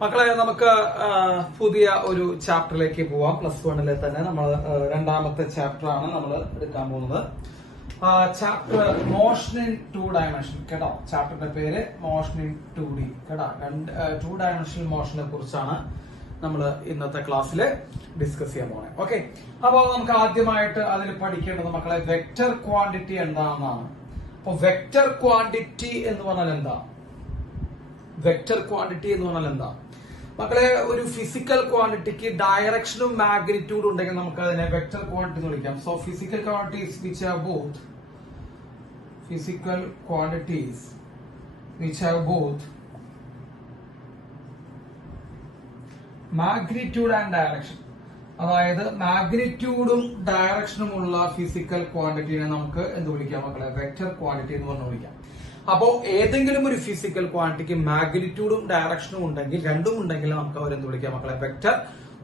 മക്കളെ നമുക്ക് പുതിയ ഒരു ചാപ്റ്ററിലേക്ക് പോവാം. പ്ലസ് വണ്ണിലെ തന്നെ നമ്മൾ രണ്ടാമത്തെ ചാപ്റ്റർ ആണ് നമ്മൾ എടുക്കാൻ പോകുന്നത്. ചാപ്റ്റർ മോഷൻ ഇൻ 2 ഡയമെൻഷൻ കേട്ടോ. ചാപ്റ്ററിന്റെ പേര് മോഷൻ ഇൻ 2D കേട്ടോ. 2 ഡയമെൻഷണൽ മോഷനെ കുറിച്ചാണ് നമ്മൾ ഇന്നത്തെ ക്ലാസ്സിൽ ഡിസ്കസ് ചെയ്യാൻ പോണേ. ഓക്കെ, അപ്പോൾ നമുക്ക് ആദ്യമായിട്ട് അതിൽ പഠിക്കേണ്ടത് മക്കളെ വെക്റ്റർ ക്വാണ്ടിറ്റി എന്താണെന്നാണ്. അപ്പൊ വെക്റ്റർ ക്വാണ്ടിറ്റി എന്ന് പറഞ്ഞാൽ എന്താ? വെക്റ്റർ ക്വാണ്ടിറ്റി എന്ന് പറഞ്ഞാൽ എന്താ മക്കളെ? ഒരു ഫിസിക്കൽ ക്വാണ്ടിറ്റിക്ക് ഡയറക്ഷനും മാഗ്നിറ്റ്യൂഡും ഉണ്ടെങ്കിൽ നമുക്ക് അതിനെ വെക്റ്റർ ക്വാണ്ടിറ്റി എന്ന് വിളിക്കാം. So physical quantities which have both magnitude and direction, അതായത് മാഗ്നിറ്റ്യൂഡും ഡയറക്ഷനുമുള്ള ഫിസിക്കൽ ക്വാണ്ടിറ്റിനെ നമുക്ക് എന്ത് വിളിക്കാം മക്കളെ? വെക്റ്റർ ക്വാണ്ടിറ്റി എന്ന് പറഞ്ഞു വിളിക്കാം. അപ്പോ ഏതെങ്കിലും ഒരു ഫിസിക്കൽ ക്വാണ്ടിറ്റിക്ക് മാഗ്നിറ്റ്യൂഡും ഡയറക്ഷനും ഉണ്ടെങ്കിൽ, രണ്ടും ഉണ്ടെങ്കിൽ നമുക്ക് അവരെന്ത് വിളിക്കാം മക്കളെ? വെക്റ്റർ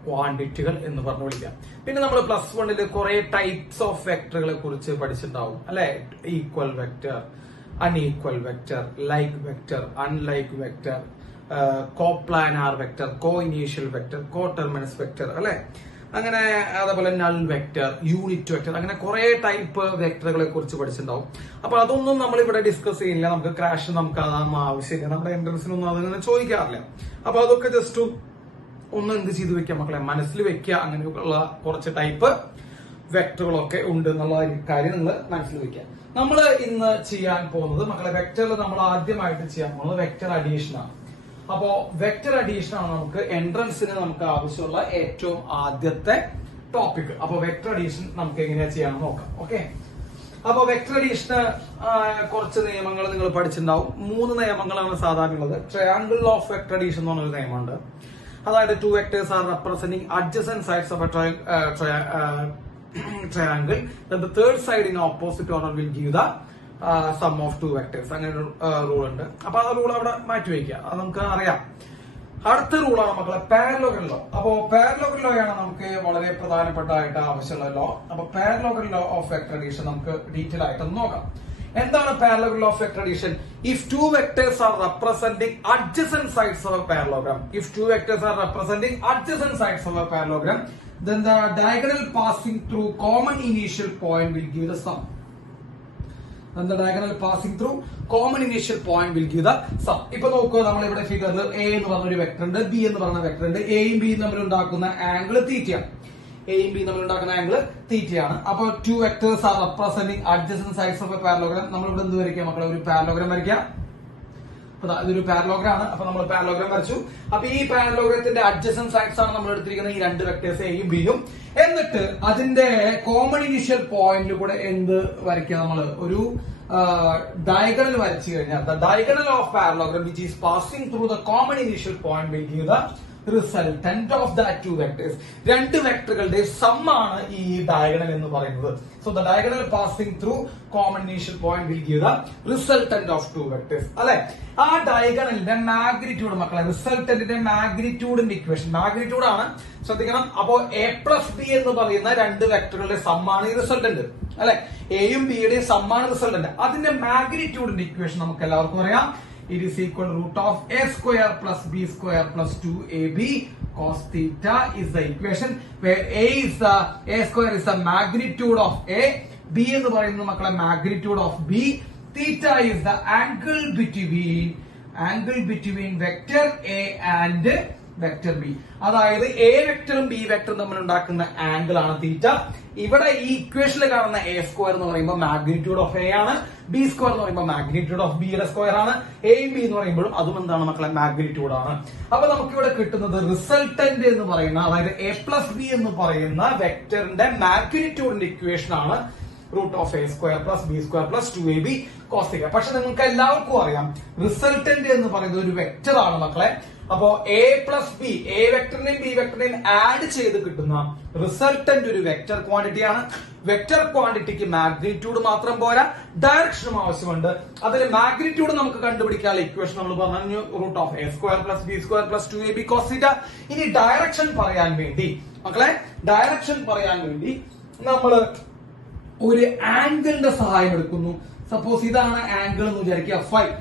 ക്വാണ്ടിറ്റികൾ എന്ന് പറഞ്ഞു വിളിക്കാം. പിന്നെ നമ്മൾ പ്ലസ് വണ്ണില് കുറെ ടൈപ്സ് ഓഫ് വെക്ടറുകളെ കുറിച്ച് പഠിച്ചിട്ടുണ്ടാവും അല്ലെ? Equal vector, unequal vector, like vector, unlike vector, coplanar vector, co initial vector, co terminus vector അല്ലെ? അങ്ങനെ അതേപോലെ നൾ വെക്റ്റർ, യൂണിറ്റ് വെക്റ്റർ, അങ്ങനെ കുറെ ടൈപ്പ് വെക്ടറുകളെ കുറിച്ച് പഠിച്ചിട്ടുണ്ടാവും. അപ്പൊ അതൊന്നും നമ്മൾ ഇവിടെ ഡിസ്കസ് ചെയ്യില്ല. നമുക്ക് ക്രാഷ് നമുക്ക് അതൊന്നും ആവശ്യമില്ല. നമ്മുടെ എൻട്രൻസിനൊന്നും അതങ്ങനെ ചോദിക്കാറില്ല. അപ്പൊ അതൊക്കെ ജസ്റ്റ് ഒന്ന് എന്ത് ചെയ്ത് വെക്കാം മക്കളെ? മനസ്സിൽ വെക്കുക. അങ്ങനെയുള്ള കുറച്ച് ടൈപ്പ് വെക്ടറുകളൊക്കെ ഉണ്ട് എന്നുള്ള കാര്യം നിങ്ങൾ മനസ്സിൽ വെക്കുക. നമ്മൾ ഇന്ന് ചെയ്യാൻ പോകുന്നത് മക്കളെ വെക്ടറിൽ നമ്മൾ ആദ്യമായിട്ട് ചെയ്യാൻ പോകുന്നത് വെക്ടർ അഡീഷൻ ആണ്. അപ്പോ വെക്ടർ അഡീഷൻ ആണ് നമുക്ക് എൻട്രൻസിന് നമുക്ക് ആവശ്യമുള്ള ഏറ്റവും ആദ്യത്തെ ടോപ്പിക്. അപ്പൊ വെക്ടർ അഡീഷൻ നമുക്ക് എങ്ങനെയാ ചെയ്യാൻ നോക്കാം. ഓക്കെ, അപ്പൊ വെക്ടർ അഡീഷന് കുറച്ച് നിയമങ്ങൾ നിങ്ങൾ പഠിച്ചിട്ടുണ്ടാവും. 3 നിയമങ്ങളാണ് സാധാരണ ഉള്ളത്. ട്രയാങ്കിൾ ഓഫ് വെക്ടർ അഡീഷൻ എന്ന് പറഞ്ഞൊരു നിയമമുണ്ട്. അതായത് 2 vectors are representing adjacent sides of a triangle. Then the third side in opposite order will give the sum of 2 vectors. അങ്ങനെ ഒരു റൂൾ ഉണ്ട്. അപ്പൊ ആ റൂൾ അവിടെ മാറ്റി വയ്ക്കുക. അത് നമുക്ക് അറിയാം. അടുത്ത റൂളാണ് മക്കളെ പാരലോഗൽ ലോ. അപ്പോ പാരലോഗൽ ലോ ആണ് നമുക്ക് വളരെ പ്രധാനപ്പെട്ടായിട്ട് ആവശ്യമുള്ള ലോ. അപ്പൊ parallelogram law of vector addition നമുക്ക് ഡീറ്റെയിൽ ആയിട്ട് നോക്കാം. എന്താണ് parallelogram law of vector addition? If 2 vectors are representing adjacent sides of a parallelogram, then the diagonal passing through common initial point will give the sum. ഇപ്പൊ നോക്കുക, നമ്മളിവിടെ ഫിഗറിൽ A എന്ന് പറഞ്ഞൊരു വെക്ടർ ഉണ്ട്, ബി എന്ന് പറഞ്ഞ വെക്ടർ ഉണ്ട്. എയും ബിയും തമ്മിൽ ഉണ്ടാക്കുന്ന ആംഗിൾ തീറ്റയാണ്. അപ്പൊ 2 vectors are representing adjacent sides of a parallelogram. നമ്മളിവിടെ എന്ത് വരയ്ക്കാം മക്കളെ? ഒരു പാരലോഗ്രാം വരയ്ക്കാം. ഇതൊരു പാരലോഗ്രാം ആണ്. അപ്പൊ നമ്മൾ പാരലോഗ്രാം വരച്ചു. അപ്പൊ ഈ പാരലോഗ്രത്തിന്റെ അഡ്ജസന്റ് സൈഡ്സ് ആണ് നമ്മൾ എടുത്തിരിക്കുന്നത്, ഈ 2 വെക്ടേഴ്സ് എയും ബിയും. എന്നിട്ട് അതിന്റെ കോമൺ ഇനീഷ്യൽ പോയിന്റിൽ കൂടെ എന്ത് വരയ്ക്കുക? നമ്മൾ ഒരു ഡയഗണൽ വരച്ചു കഴിഞ്ഞാൽ the diagonal of parallelogram which is passing through the common initial point will give the resultant of that 2 vectors. 2 വെക്ടറുകളുടെ some ആണ് ഈ ഡയഗണൽ എന്ന് പറയുന്നത്. So the diagonal passing through common initial point will give the resultant of 2 vectors. അല്ലെ? ആ ഡയഗണലിന്റെ magnitude മക്കളെ, റിസൾട്ടന്റിന്റെ മാഗ്നിറ്റ്യൂഡിന്റെ equation, magnitude ആണ്, ശ്രദ്ധിക്കണം. അപ്പോ a പ്ലസ് ബി എന്ന് പറയുന്ന 2 വെക്ടറുകളുടെ സം ആണ് ഈ റിസൾട്ടന്റ് അല്ലെ? എയും ബിയുടെയും സം ആണ് റിസൾട്ടന്റ്. അതിന്റെ മാഗ്നിറ്റ്യൂഡിന്റെ ഇക്വേഷൻ നമുക്ക് എല്ലാവർക്കും അറിയാം. It is equal to root of a square plus b square plus 2ab cos theta is the equation where a square is the magnitude of a, b എന്ന് പറയുന്നത് മക്കളെ magnitude of b, theta is the angle between vector a and vector b. അതായത് a വെക്ടറും b വെക്ടറും തമ്മിൽ ഉണ്ടാക്കുന്ന angle ആണ് തീറ്റ. ഇവിടെ ഈ ഇക്വേഷനിൽ കാണുന്ന a സ്ക്വയർ എന്ന് പറയുമ്പോൾ മാഗ്നിറ്റ്യൂഡ് ഓഫ് a ആണ്, b സ്ക്വയർ എന്ന് പറയുമ്പോൾ മാഗ്നിറ്റ്യൂഡ് ഓഫ് b യുടെ സ്ക്വയർ ആണ്, എയും ബി എന്ന് പറയുമ്പോഴും അതും എന്താണ് മക്കളെ? മാഗ്നിറ്റ്യൂഡ് ആണ്. അപ്പൊ നമുക്ക് ഇവിടെ കിട്ടുന്നത് റിസൾട്ടന്റ് എന്ന് പറയുന്ന, അതായത് a പ്ലസ് ബി എന്ന് പറയുന്ന വെക്ടറിന്റെ മാഗ്നിറ്റ്യൂഡിന്റെ ഇക്വേഷൻ ആണ് root of a square plus B square plus 2ab cos theta. പക്ഷെ നിങ്ങൾക്ക് എല്ലാവർക്കും അറിയാം റിസൾട്ടന്റ് എന്ന് പറയുന്നത് ഒരു വെക്ടർ ആണ് മക്കളെ. അപ്പോ എ പ്ലസ് ബി, എ വെക്ടറിനെയും ബി വെക്ടറിനെയും ആഡ് ചെയ്ത് കിട്ടുന്ന റിസൾട്ടന്റ് ഒരു വെക്ടർ ക്വാണ്ടിറ്റി ആണ്. വെക്ടർ ക്വാണ്ടിറ്റിക്ക് മാഗ്നിറ്റ്യൂഡ് മാത്രം പോരാ, ഡയറക്ഷനും ആവശ്യമുണ്ട്. അതിൽ മാഗ്നിറ്റ്യൂഡ് നമുക്ക് കണ്ടുപിടിക്കാനുള്ള ഇക്വേഷൻ നമ്മൾ പറഞ്ഞു, root of a square plus B square plus 2ab cos theta. ഇനി ഡയറക്ഷൻ പറയാൻ വേണ്ടി മക്കളെ, നമ്മൾ ഒരു ആംഗിളിന്റെ സഹായം എടുക്കുന്നു. സപ്പോസ് ഇതാണ് ആംഗിൾ എന്ന് വിചാരിക്കുക, 5.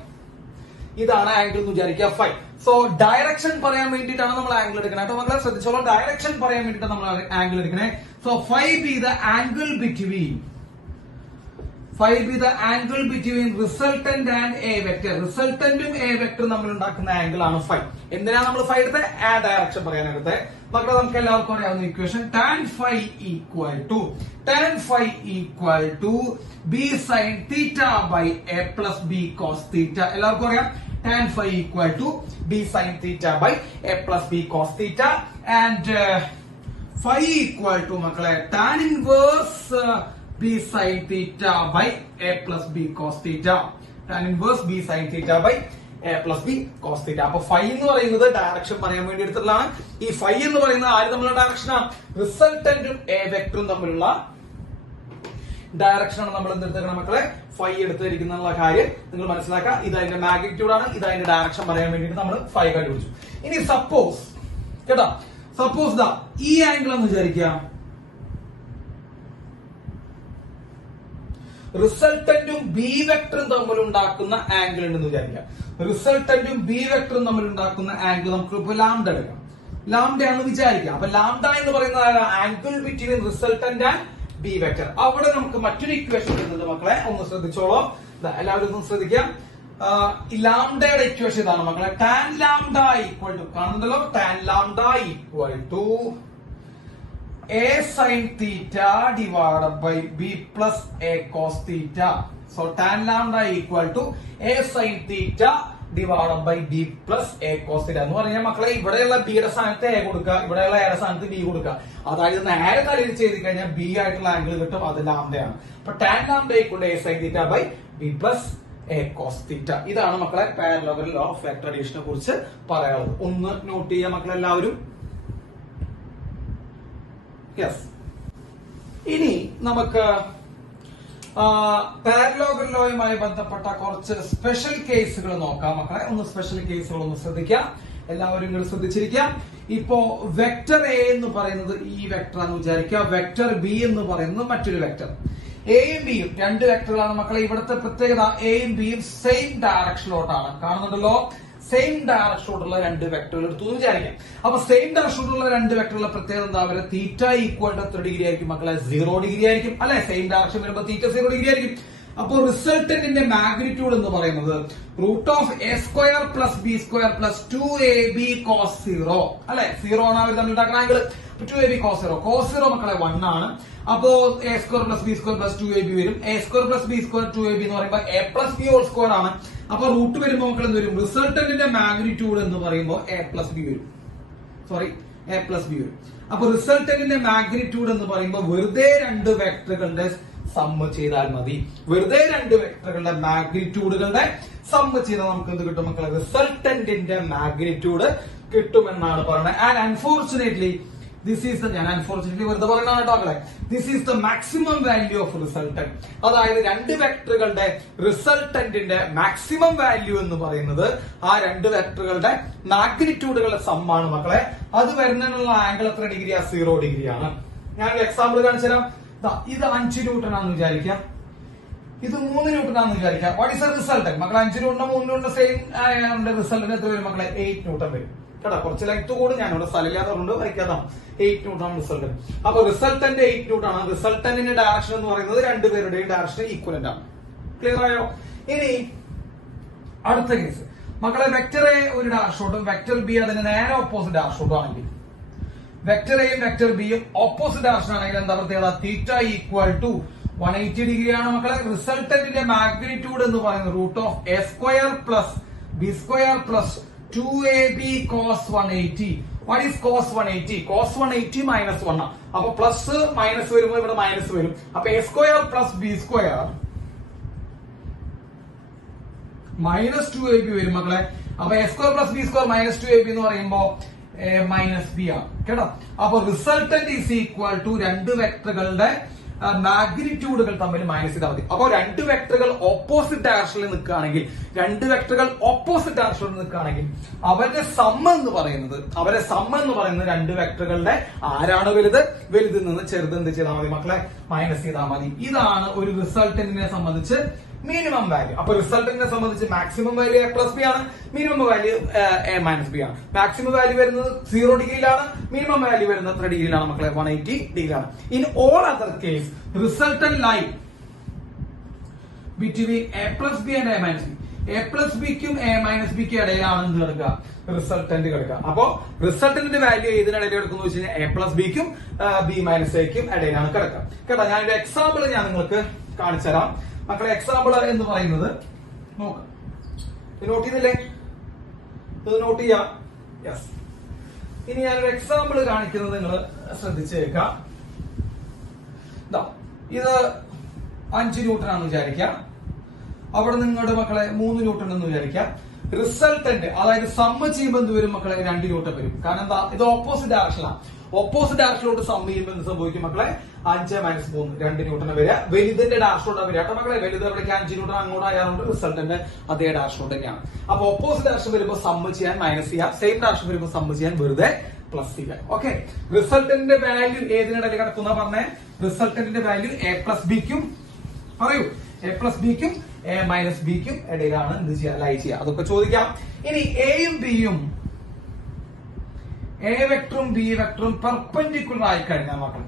ഇതാണ് ആംഗിൾ എന്ന് വിചാരിക്കുക ഫൈ. സോ ഡയറക്ഷൻ പറയാൻ വേണ്ടിയിട്ടാണ് നമ്മൾ ആംഗിൾ എടുക്കുന്നത് കേട്ടോ മക്കളെ, ശ്രദ്ധിച്ചോളൂ. ഡയറക്ഷൻ പറയാൻ വേണ്ടിയിട്ട് നമ്മൾ ആംഗിൾ എടുക്കണേ. So phi be the angle between resultant and A vector. റിസൾട്ടന്റും എ വെക്ടറും തമ്മിൽ ഉണ്ടാക്കുന്ന ആംഗിൾ ആണ് ഫൈ. എന്തിനാ നമ്മൾ ഫൈ എടുത്തത്? ആ ഡയറക്ഷൻ പറയാനെടുത്തത്. മക്കളെ നമുക്ക് എല്ലാവർക്കും അറിയാവുന്ന equation tan phi equal to b sin theta by a plus b cos theta. എല്ലാവർക്കും അറിയാം tan phi equal to b sin theta by a plus b cos theta and phi equal to മക്കളെ tan inverse b sin theta by a plus b cos theta. tan inverse b sin theta by a plus b cos theta. അപ്പൊ phi എന്ന് പറയുന്നത് direction പറയാൻ വേണ്ടി എടുത്തിട്ടുള്ളതാണ്. ഈ phi എന്ന് പറയുന്നത് ആര് തമ്മിലുള്ള ഡയറക്ഷനാണ്? റിസൾട്ടന്റും എ വെക്ടറും തമ്മിലുള്ള ഡയറക്ഷനാണ് നമ്മൾ എന്തെടുത്തേക്കണം മക്കളെ? ഫൈ എടുത്തിരിക്കുന്ന കാര്യം നിങ്ങൾ മനസ്സിലാക്കുക. ഇത് അതിന്റെ മാഗ്നിറ്റ്യൂഡ് ആണ്, ഇത് അതിന്റെ ഡയറക്ഷൻ പറയാൻ വേണ്ടിയിട്ട് നമ്മൾ ഫൈ കണ്ടുപിടിച്ചു. ഇനി സപ്പോസ് കേട്ടോ, സപ്പോസ് ദാ ഈ ആംഗിൾ എന്ന് വിചാരിക്കുക, റിസൾട്ടന്റും ബി വെക്ടറും തമ്മിൽ ഉണ്ടാക്കുന്ന ആംഗിൾ ഉണ്ടെന്ന് വിചാരിക്കാം. റിസൾട്ടന്റും ബി വെക്ടറും തമ്മിൽ ഉണ്ടാക്കുന്ന ആംഗിൾ നമുക്ക് ഇപ്പോൾ ലാംഡ എടുക്കാം. ലാംഡയാണെന്ന് വിചാരിക്കാം. അപ്പൊ ലാംഡ എന്ന് പറയുന്നത് angle between resultant and B vector. അവിടെ നമുക്ക് മറ്റൊരു ഇക്വേഷൻ കിട്ടുന്നുണ്ട് മക്കളെ, ഒന്ന് ശ്രദ്ധിച്ചോളൂ. എല്ലാവരും ഒന്ന് ശ്രദ്ധിക്കാം. ഈ ലാംഡയുടെ ഇക്വേഷൻ ഇതാണ് മക്കളെ. ടാൻ ലാംഡ ഈക്വൽ ടു, കാണുന്നുണ്ടല്ലോ, tan lambda equal to a sin theta divided by b plus a cos theta. So tan lambda equal to a sin theta divided by b plus a cos theta. എന്ന് പറഞ്ഞാൽ മക്കളെ ഇവിടെയുള്ള b യുടെ സ്ഥാനത്ത് a കൊടുക്കുക, ഇവിടെയുള്ള a യുടെ സ്ഥാനത്ത് b കൊടുക്കുക. അതായത് നേരെ തലയിൽ ചെയ്ത് കഴിഞ്ഞാൽ b ആയിട്ടുള്ള ആംഗിൾ കിട്ടും, അത് ലാംഡയാണ്. അപ്പൊ tan lambda equal to a sin theta by b plus a cos theta. ഇതാണ് മക്കളെ പാരലൽ ലോ ഓഫ് വെക്ടർ അഡീഷനെ കുറിച്ച് പറയാനുള്ളത്. ഒന്ന് നോട്ട് ചെയ്യാം മക്കളെ എല്ലാവരും. യെസ്. ഇനി നമുക്ക് പാരലോഗൽ ലോയുമായി ബന്ധപ്പെട്ട കുറച്ച് സ്പെഷ്യൽ കേസുകൾ നോക്കാം മക്കളെ. ഒന്ന് സ്പെഷ്യൽ കേസുകൾ ഒന്ന് ശ്രദ്ധിക്കാം, എല്ലാവരും നിങ്ങൾ ശ്രദ്ധിച്ചിരിക്കാം. ഇപ്പോ വെക്ടർ എ എന്ന് പറയുന്നത് ഈ വെക്ടർ എന്ന് വിചാരിക്കുക, വെക്ടർ ബി എന്ന് പറയുന്നത് മറ്റൊരു വെക്ടർ. എയും ബിയും രണ്ട് വെക്ടറുകളാണ് മക്കളെ. ഇവിടുത്തെ പ്രത്യേകത എയും ബിയും സെയിം ഡയറക്ഷനിലോട്ടാണ്, കാണുന്നുണ്ടല്ലോ. സെയിം ഡയറക്ഷനിലുള്ള രണ്ട് വെക്ടറുകൾ എടുത്തു എന്ന് വിചാരിക്കാം. അപ്പൊ സെയിം ഡയറക്ഷനിലുള്ള രണ്ട് വെക്ടറുകളുടെ പ്രത്യേകത എന്താ പറയുക? തീറ്റ ഈക്വൽ ടു എത്ര ഡിഗ്രി ആയിരിക്കും മക്കളെ? 0 ഡിഗ്രി ആയിരിക്കും അല്ലെ? സെയിം ഡയറക്ഷൻ വരുമ്പോൾ തീറ്റ 0 ഡിഗ്രി ആയിരിക്കും. അപ്പോൾ റിസൾട്ടന്റിന്റെ മാഗ്നിറ്റ്യൂഡ് എന്ന് പറയുന്നത് root of A square plus B square plus 2ab cos 0 അല്ലെ? 0 ആണ് അവർ തമ്മിൽ ഉണ്ടാക്കുന്ന ആംഗിൾ. 2ab cos 0. cos 0 മക്കളെ 1 ആണ്. അപ്പോ A square plus B square plus 2ab വരും. A square plus B square 2ab എന്ന് പറയുമ്പോൾ A plus B whole square ആണ്. അപ്പൊ റൂട്ട് വരുമ്പോൾ മക്കൾ എന്ത് വരും? റിസൾട്ടന്റിന്റെ മാഗ്നിറ്റ്യൂഡ് എന്ന് പറയുമ്പോൾ എ പ്ലസ് ബി വരും. അപ്പൊ റിസൾട്ടന്റിന്റെ മാഗ്നിറ്റ്യൂഡ് എന്ന് പറയുമ്പോൾ വെറുതെ രണ്ട് വെക്ടറുകളുടെ സമ്മ് ചെയ്താൽ മതി. വെറുതെ രണ്ട് വെക്ടറുകളുടെ മാഗ്നിറ്റ്യൂഡുകളുടെ സമ്മ് ചെയ്താൽ നമുക്ക് എന്ത് കിട്ടും മക്കളെ? റിസൾട്ടന്റിന്റെ മാഗ്നിറ്റ്യൂഡ് കിട്ടുമെന്നാണ് പറയുന്നത്. ആൻഡ് അൺഫോർച്ചുനേറ്റ്ലി ഞാൻ അൺഫോർച്ചുനേറ്റ്ലി വെറുതെ പറയുന്നതാണ് കേട്ടോ മക്കളെ. This is the maximum value of resultant. അതായത് രണ്ട് വെക്ടറുകളുടെ റിസൾട്ടന്റിന്റെ മാക്സിമം വാല്യൂ എന്ന് പറയുന്നത് ആ രണ്ട് വെക്ടറുകളുടെ മാഗ്നിറ്റ്യൂഡുകളുടെ സമ്മാണ് മക്കളെ. അത് വരുന്നതിനുള്ള ആംഗിൾ എത്ര ഡിഗ്രിയാ? 0 ഡിഗ്രിയാണ്. ഞാൻ ഒരു എക്സാമ്പിൾ കാണിച്ചു തരാം. ഇത് 5 ന്യൂട്ടൺ ആണെന്ന് വിചാരിക്കാം, ഇത് 3 ന്യൂട്ടൺ ആണെന്ന് വിചാരിക്കാം. വാട്ട് ഈസ് എ റിസൾട്ടന്റ് മക്കളെ? 5 ന്യൂട്ടൺ 3 ന്യൂട്ടൺ സെയിം റിസൾട്ടന്റ് എത്ര വരും മക്കളെ? 8 ന്യൂട്ടൺ വരും കേട്ടോ. കുറച്ച് ലെങ്ത് കൂടി ഞാൻ ഇവിടെ സ്ഥലമില്ലാത്തതുകൊണ്ട് വരയ്ക്കാതാണ്. 8 ന്യൂട്ടൺ ആണ് റിസൾട്ടന്റ്. അപ്പൊ റിസൾട്ടന്റ് 8 ന്യൂട്ടൺ ആണ്. റിസൾട്ടന്റിന്റെ ഡയറക്ഷൻ എന്ന് പറയുന്നത് രണ്ടുപേരുടെയും ഡയറക്ഷൻ ഈക്വലന്റ് ആണ്. ക്ലിയർ ആയോ? ഇനി അടുത്ത കേസ് മക്കളെ, വെക്ടർ എ ഒരു ഡയറക്ഷനോട്ടും വെക്ടർ ബി അതിന് നേരെ ഓപ്പോസിറ്റ് ഡയറക്ഷനോട്ടും ആണെങ്കിൽ, വെക്ടർ എയും വെക്ടർ ബിയും ഓപ്പോസിറ്റ് ഡയറക്ഷൻ ആണെങ്കിൽ എന്താ പ്രത്യേകത? തീറ്റ ഈക്വൽ ടു 180 ഡിഗ്രി ആണ് മക്കളെ. റിസൾട്ടന്റിന്റെ മാഗ്നിറ്റ്യൂഡ് എന്ന് പറയുന്നത് root of A square plus B square plus 2ab cos 180. What is cos 180? cos 180 minus 1. അപ്പൊ പ്ലസ് മൈനസ് വരുമ്പോൾ ഇവിടെ മൈനസ് വരും. അപ്പൊ A square plus B square minus 2ab വരും മക്കളെ. അപ്പൊ A square plus B square minus 2ab എന്ന് പറയുമ്പോ മൈനസ് ബി ആണ് കേട്ടോ. അപ്പൊ റിസൾട്ടന്റ് ഈസ് ഈക്വൽ ടു രണ്ട് വെക്ടറുകളുടെ മാഗ്നിറ്റ്യൂഡുകൾ തമ്മിൽ മൈനസ് ചെയ്താൽ മതി. അപ്പോൾ രണ്ട് വെക്ടറുകൾ ഓപ്പോസിറ്റ് ഡയറക്ഷനിൽ നിൽക്കുകയാണെങ്കിൽ അവരുടെ സമ്മ എന്ന് പറയുന്നത് രണ്ട് വെക്ടറുകളുടെ ആരാണ് വലുത്? വലുതിൽ നിന്ന് ചെറുത് എന്ത് ചെയ്താൽ മതി മക്കളെ? മൈനസ് ചെയ്താൽ മതി. ഇതാണ് ഒരു റിസൾട്ടന്റിനെ സംബന്ധിച്ച് മിനിമം വാല്യൂ. അപ്പൊ റിസൾട്ടിനെ സംബന്ധിച്ച് maximum value A plus B ആണ്, minimum value A minus B ആണ്. മാക്സിമം വാല്യൂ വരുന്നത് 0 ഡിഗ്രിയിലാണ്, മിനിമം വാല്യൂ വരുന്നത് എത്ര ഡിഗ്രിയിലാണ് മക്കളെ? 180 ഡിഗ്രിയാണ്. In all other case resultant lie between A plus B and A minus B. A plus ബിക്കും എ മൈനസ് ബിക്കും ഇടയിലാണ് എന്ത് കിടക്കുക? റിസൾട്ടന്റ് കിടക്കുക. അപ്പോ റിസൾട്ടന്റിന്റെ വാല്യൂ ഏതിനിടയിൽ കിടക്കുന്നു വെച്ച് കഴിഞ്ഞാൽ എ പ്ലസ് ബിക്കും ബി മൈനസ് എക്കും ഇടയിലാണ് കിടക്കുക. കേട്ടോ, ഞാനൊരു എക്സാമ്പിൾ ഞാൻ നിങ്ങൾക്ക് കാണിച്ചു തരാം മക്കളെ. എക്സാമ്പിൾ എന്ന് പറയുന്നത് നോക്കാം, നോട്ട് ചെയ്തില്ലേ? ഇത് നോട്ട് ചെയ്യാം. യെസ്. ഇനി ഞാനൊരു എക്സാമ്പിൾ കാണിക്കുന്നത് നിങ്ങൾ ശ്രദ്ധിച്ചേക്കാം. ഇത് 5 ന്യൂട്ടൺ ആണെന്ന് വിചാരിക്കാം. അവിടെ നിങ്ങളുടെ മക്കളെ 3 ന്യൂട്ടൺ എന്ന് വിചാരിക്കാം. റിസൾട്ടന്റ് അതായത് സമ്മ് ചെയ്യുമ്പോൾ എന്ത് വരും മക്കളെ? 2 ന്യൂട്ടൺ വരും. കാരണം എന്താ? ഇത് ഓപ്പോസിറ്റ് ഡയറക്ഷനാണ്. ഓപ്പോസിറ്റ് ഡയറക്ഷനിലോട്ട് സമ്മ് ചെയ്യുമ്പോൾ എന്ത് സംഭവിക്കും മക്കളെ? 5 മൈനസ് 3 2 ന്യൂട്ടൺ വരിക. വലുതിന്റെ ഡയറക്ഷനിലോട്ട് വരിക കേട്ടോ മക്കളെ. വലുത് എവിടേക്ക് 5 ന്യൂട്ടൺ അങ്ങോട്ട് ആയതുകൊണ്ട് റിസൾട്ടന്റ് അതേ ഡയറക്ഷനിലോട്ട് തന്നെയാണ്. അപ്പൊ ഓപ്പോസിറ്റ് ഡയറക്ഷൻ വരുമ്പോൾ സമ്മ് ചെയ്യാൻ മൈനസ് ചെയ്യാം, സെയിം ഡയറക്ഷൻ വരുമ്പോൾ സമ്മ് ചെയ്യാൻ വെറുതെ പ്ലസ് ചെയ്യാം. ഓക്കെ, റിസൾട്ടന്റിന്റെ വാല്യൂ ഏതിനിടയിൽ കിടക്കുന്ന പറഞ്ഞേ? റിസൾട്ടന്റിന്റെ വാല്യൂ എ പ്ലസ് ബിക്കും പറയൂ എ പ്ലസ് ബിക്കും എ മൈനസ് ബിക്കും ഇടയിലാണ് എന്ത് ചെയ്യുക? ലൈ ചെയ്യുക. അതൊക്കെ ചോദിക്കാം. ഇനി എയും ബിയും എ വെക്ടറും ബി വെക്ടറും പെർപെൻഡിക്കുലർ ആയി കഴിഞ്ഞാൽ മക്കൾ,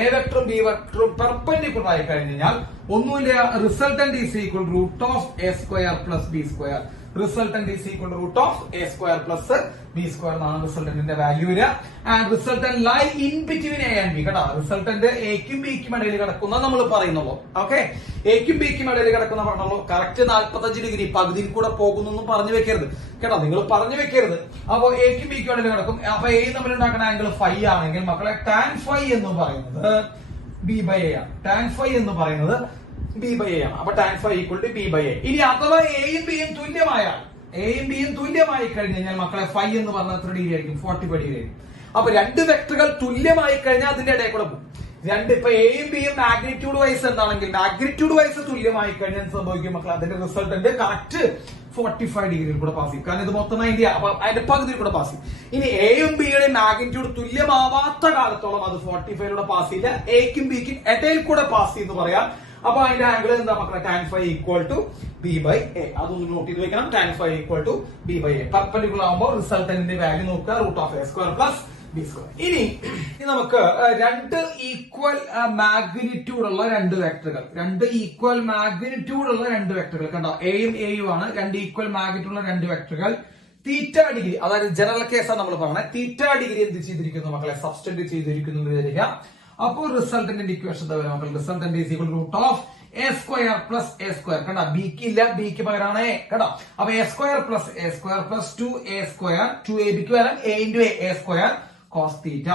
എ വെക്ടറും ബി വെക്ടറും പെർപെൻഡിക്കുലർ ആയി കഴിഞ്ഞാൽ ഒന്നുമില്ല, resultant is equal root of A square plus B square. Resultant is equal root of A square plus B square എന്നാണ് റിസൾട്ടന്റിന്റെ വാല്യൂ വരിക. And resultant lie in between A and B. കേട്ടോ, resultant എക്കും ബിക്കും ഇടയിൽ കിടക്കുന്ന നമ്മൾ പറയുന്നുള്ളൂ. ഓക്കെ, എക്കും ബിക്കും ഇടയിൽ കിടക്കുന്ന പറഞ്ഞുള്ളൂ. കറക്റ്റ് 45 ഡിഗ്രി പകുതിയിൽ കൂടെ പോകുന്നു പറഞ്ഞു വെക്കരുത് കേട്ടോ, നിങ്ങൾ പറഞ്ഞു വെക്കരുത്. അപ്പൊ എക്കും ബിക്കും ഇടയിൽ കിടക്കും. അപ്പൊ എ നമ്മൾ ഉണ്ടാക്കുന്ന ആംഗിൾ ഫൈ ആണെങ്കിൽ മക്കളെ ടാൻ ഫൈ എന്ന് പറയുന്നത് ബി ബൈ എ ആണ്. ടാൻ ഫൈ എന്ന് പറയുന്നത് ബി ബൈ എ ആണ്. അപ്പൊ tan phi equal to B by A. ഇനി അഥവാ എയും ബിയും തുല്യമായാൽ, എയും ബിയും തുല്യമായി കഴിഞ്ഞു കഴിഞ്ഞാൽ മക്കളെ ഫൈ എന്ന് പറഞ്ഞാൽ എത്ര ഡിഗ്രി ആയിരിക്കും? 45 ഡിഗ്രി ആയിരിക്കും. അപ്പൊ 2 വെക്ടറുകൾ തുല്യമായി കഴിഞ്ഞാൽ അതിന്റെ ഇടയിൽ കൂടെ പോകും. ഇപ്പൊ എയും ബിയും മാഗ്നിറ്റ്യൂഡ് വൈസ് എന്താണെങ്കിൽ മാഗ്നിറ്റ്യൂഡ് വൈസ് തുല്യമായി കഴിഞ്ഞാൽ സംഭവിക്കും മക്കളെ? അതിന്റെ റിസൾട്ടന്റ് കറക്റ്റ് 45 ഡിഗ്രിയിൽ കൂടെ പാസ് ചെയ്യും. കാരണം ഇത് മൊത്തം 90, അപ്പൊ അതിന്റെ പകുതിയിൽ കൂടെ പാസ് ചെയ്യും. ഇനി എയും ബിയുടെ മാഗ്നിറ്റ്യൂഡ് തുല്യമാവാത്ത കാലത്തോളം അത് 45 പാസ് ചെയ്യില്ല. എക്കും ബിക്കും ഇടയിൽ കൂടെ പാസ് ചെയ്യുന്നു പറയാം. അപ്പൊ അതിന്റെ ആംഗിൾ എന്താ മക്കളെ? Tan phi equal to B by A. അതൊന്ന് നോട്ട് ചെയ്ത് വെക്കണം. Tan phi equal to B by A. Perpendicular ആകുമ്പോൾ റിസൾട്ടന്റിന്റെ വാല്യൂ നോക്കുക, root of A square plus B square. ഇനി നമുക്ക് 2 ഈക്വൽ മാഗ്നിറ്റ്യൂഡ് ഉള്ള 2 വെക്ടറുകൾ, 2 ഈക്വൽ മാഗ്നിറ്റ്യൂഡ് ഉള്ള 2 വെക്ടറുകൾ കണ്ടോ? എയും എയും ആണ് 2 ഈക്വൽ മാഗ്നിറ്റ്യൂഡ് ഉള്ള 2 വെക്ടറുകൾ. തീറ്റ ഡിഗ്രി അതായത് ജനറൽ കേസാണ് നമ്മൾ പറഞ്ഞത്. തീറ്റ ഡിഗ്രി എന്ത് ചെയ്തിരിക്കുന്നു മക്കളെ? സബ്സ്റ്റന്റ് ചെയ്തിരിക്കുന്നു എന്ന് വിചാരിക്കുക. അപ്പോൾ റിസൾട്ടന്റിന്റെ ഇക്വേഷൻ എന്താ വരും മക്കൾ? Resultant is equal root of A square plus A square. കണ്ട, ബിക്ക് ഇല്ല, ബിക്ക് പകരമാണ് എ. കേട്ടോ, അപ്പൊ A square plus A square plus 2a square, 2ab പകരം a into A square cos theta.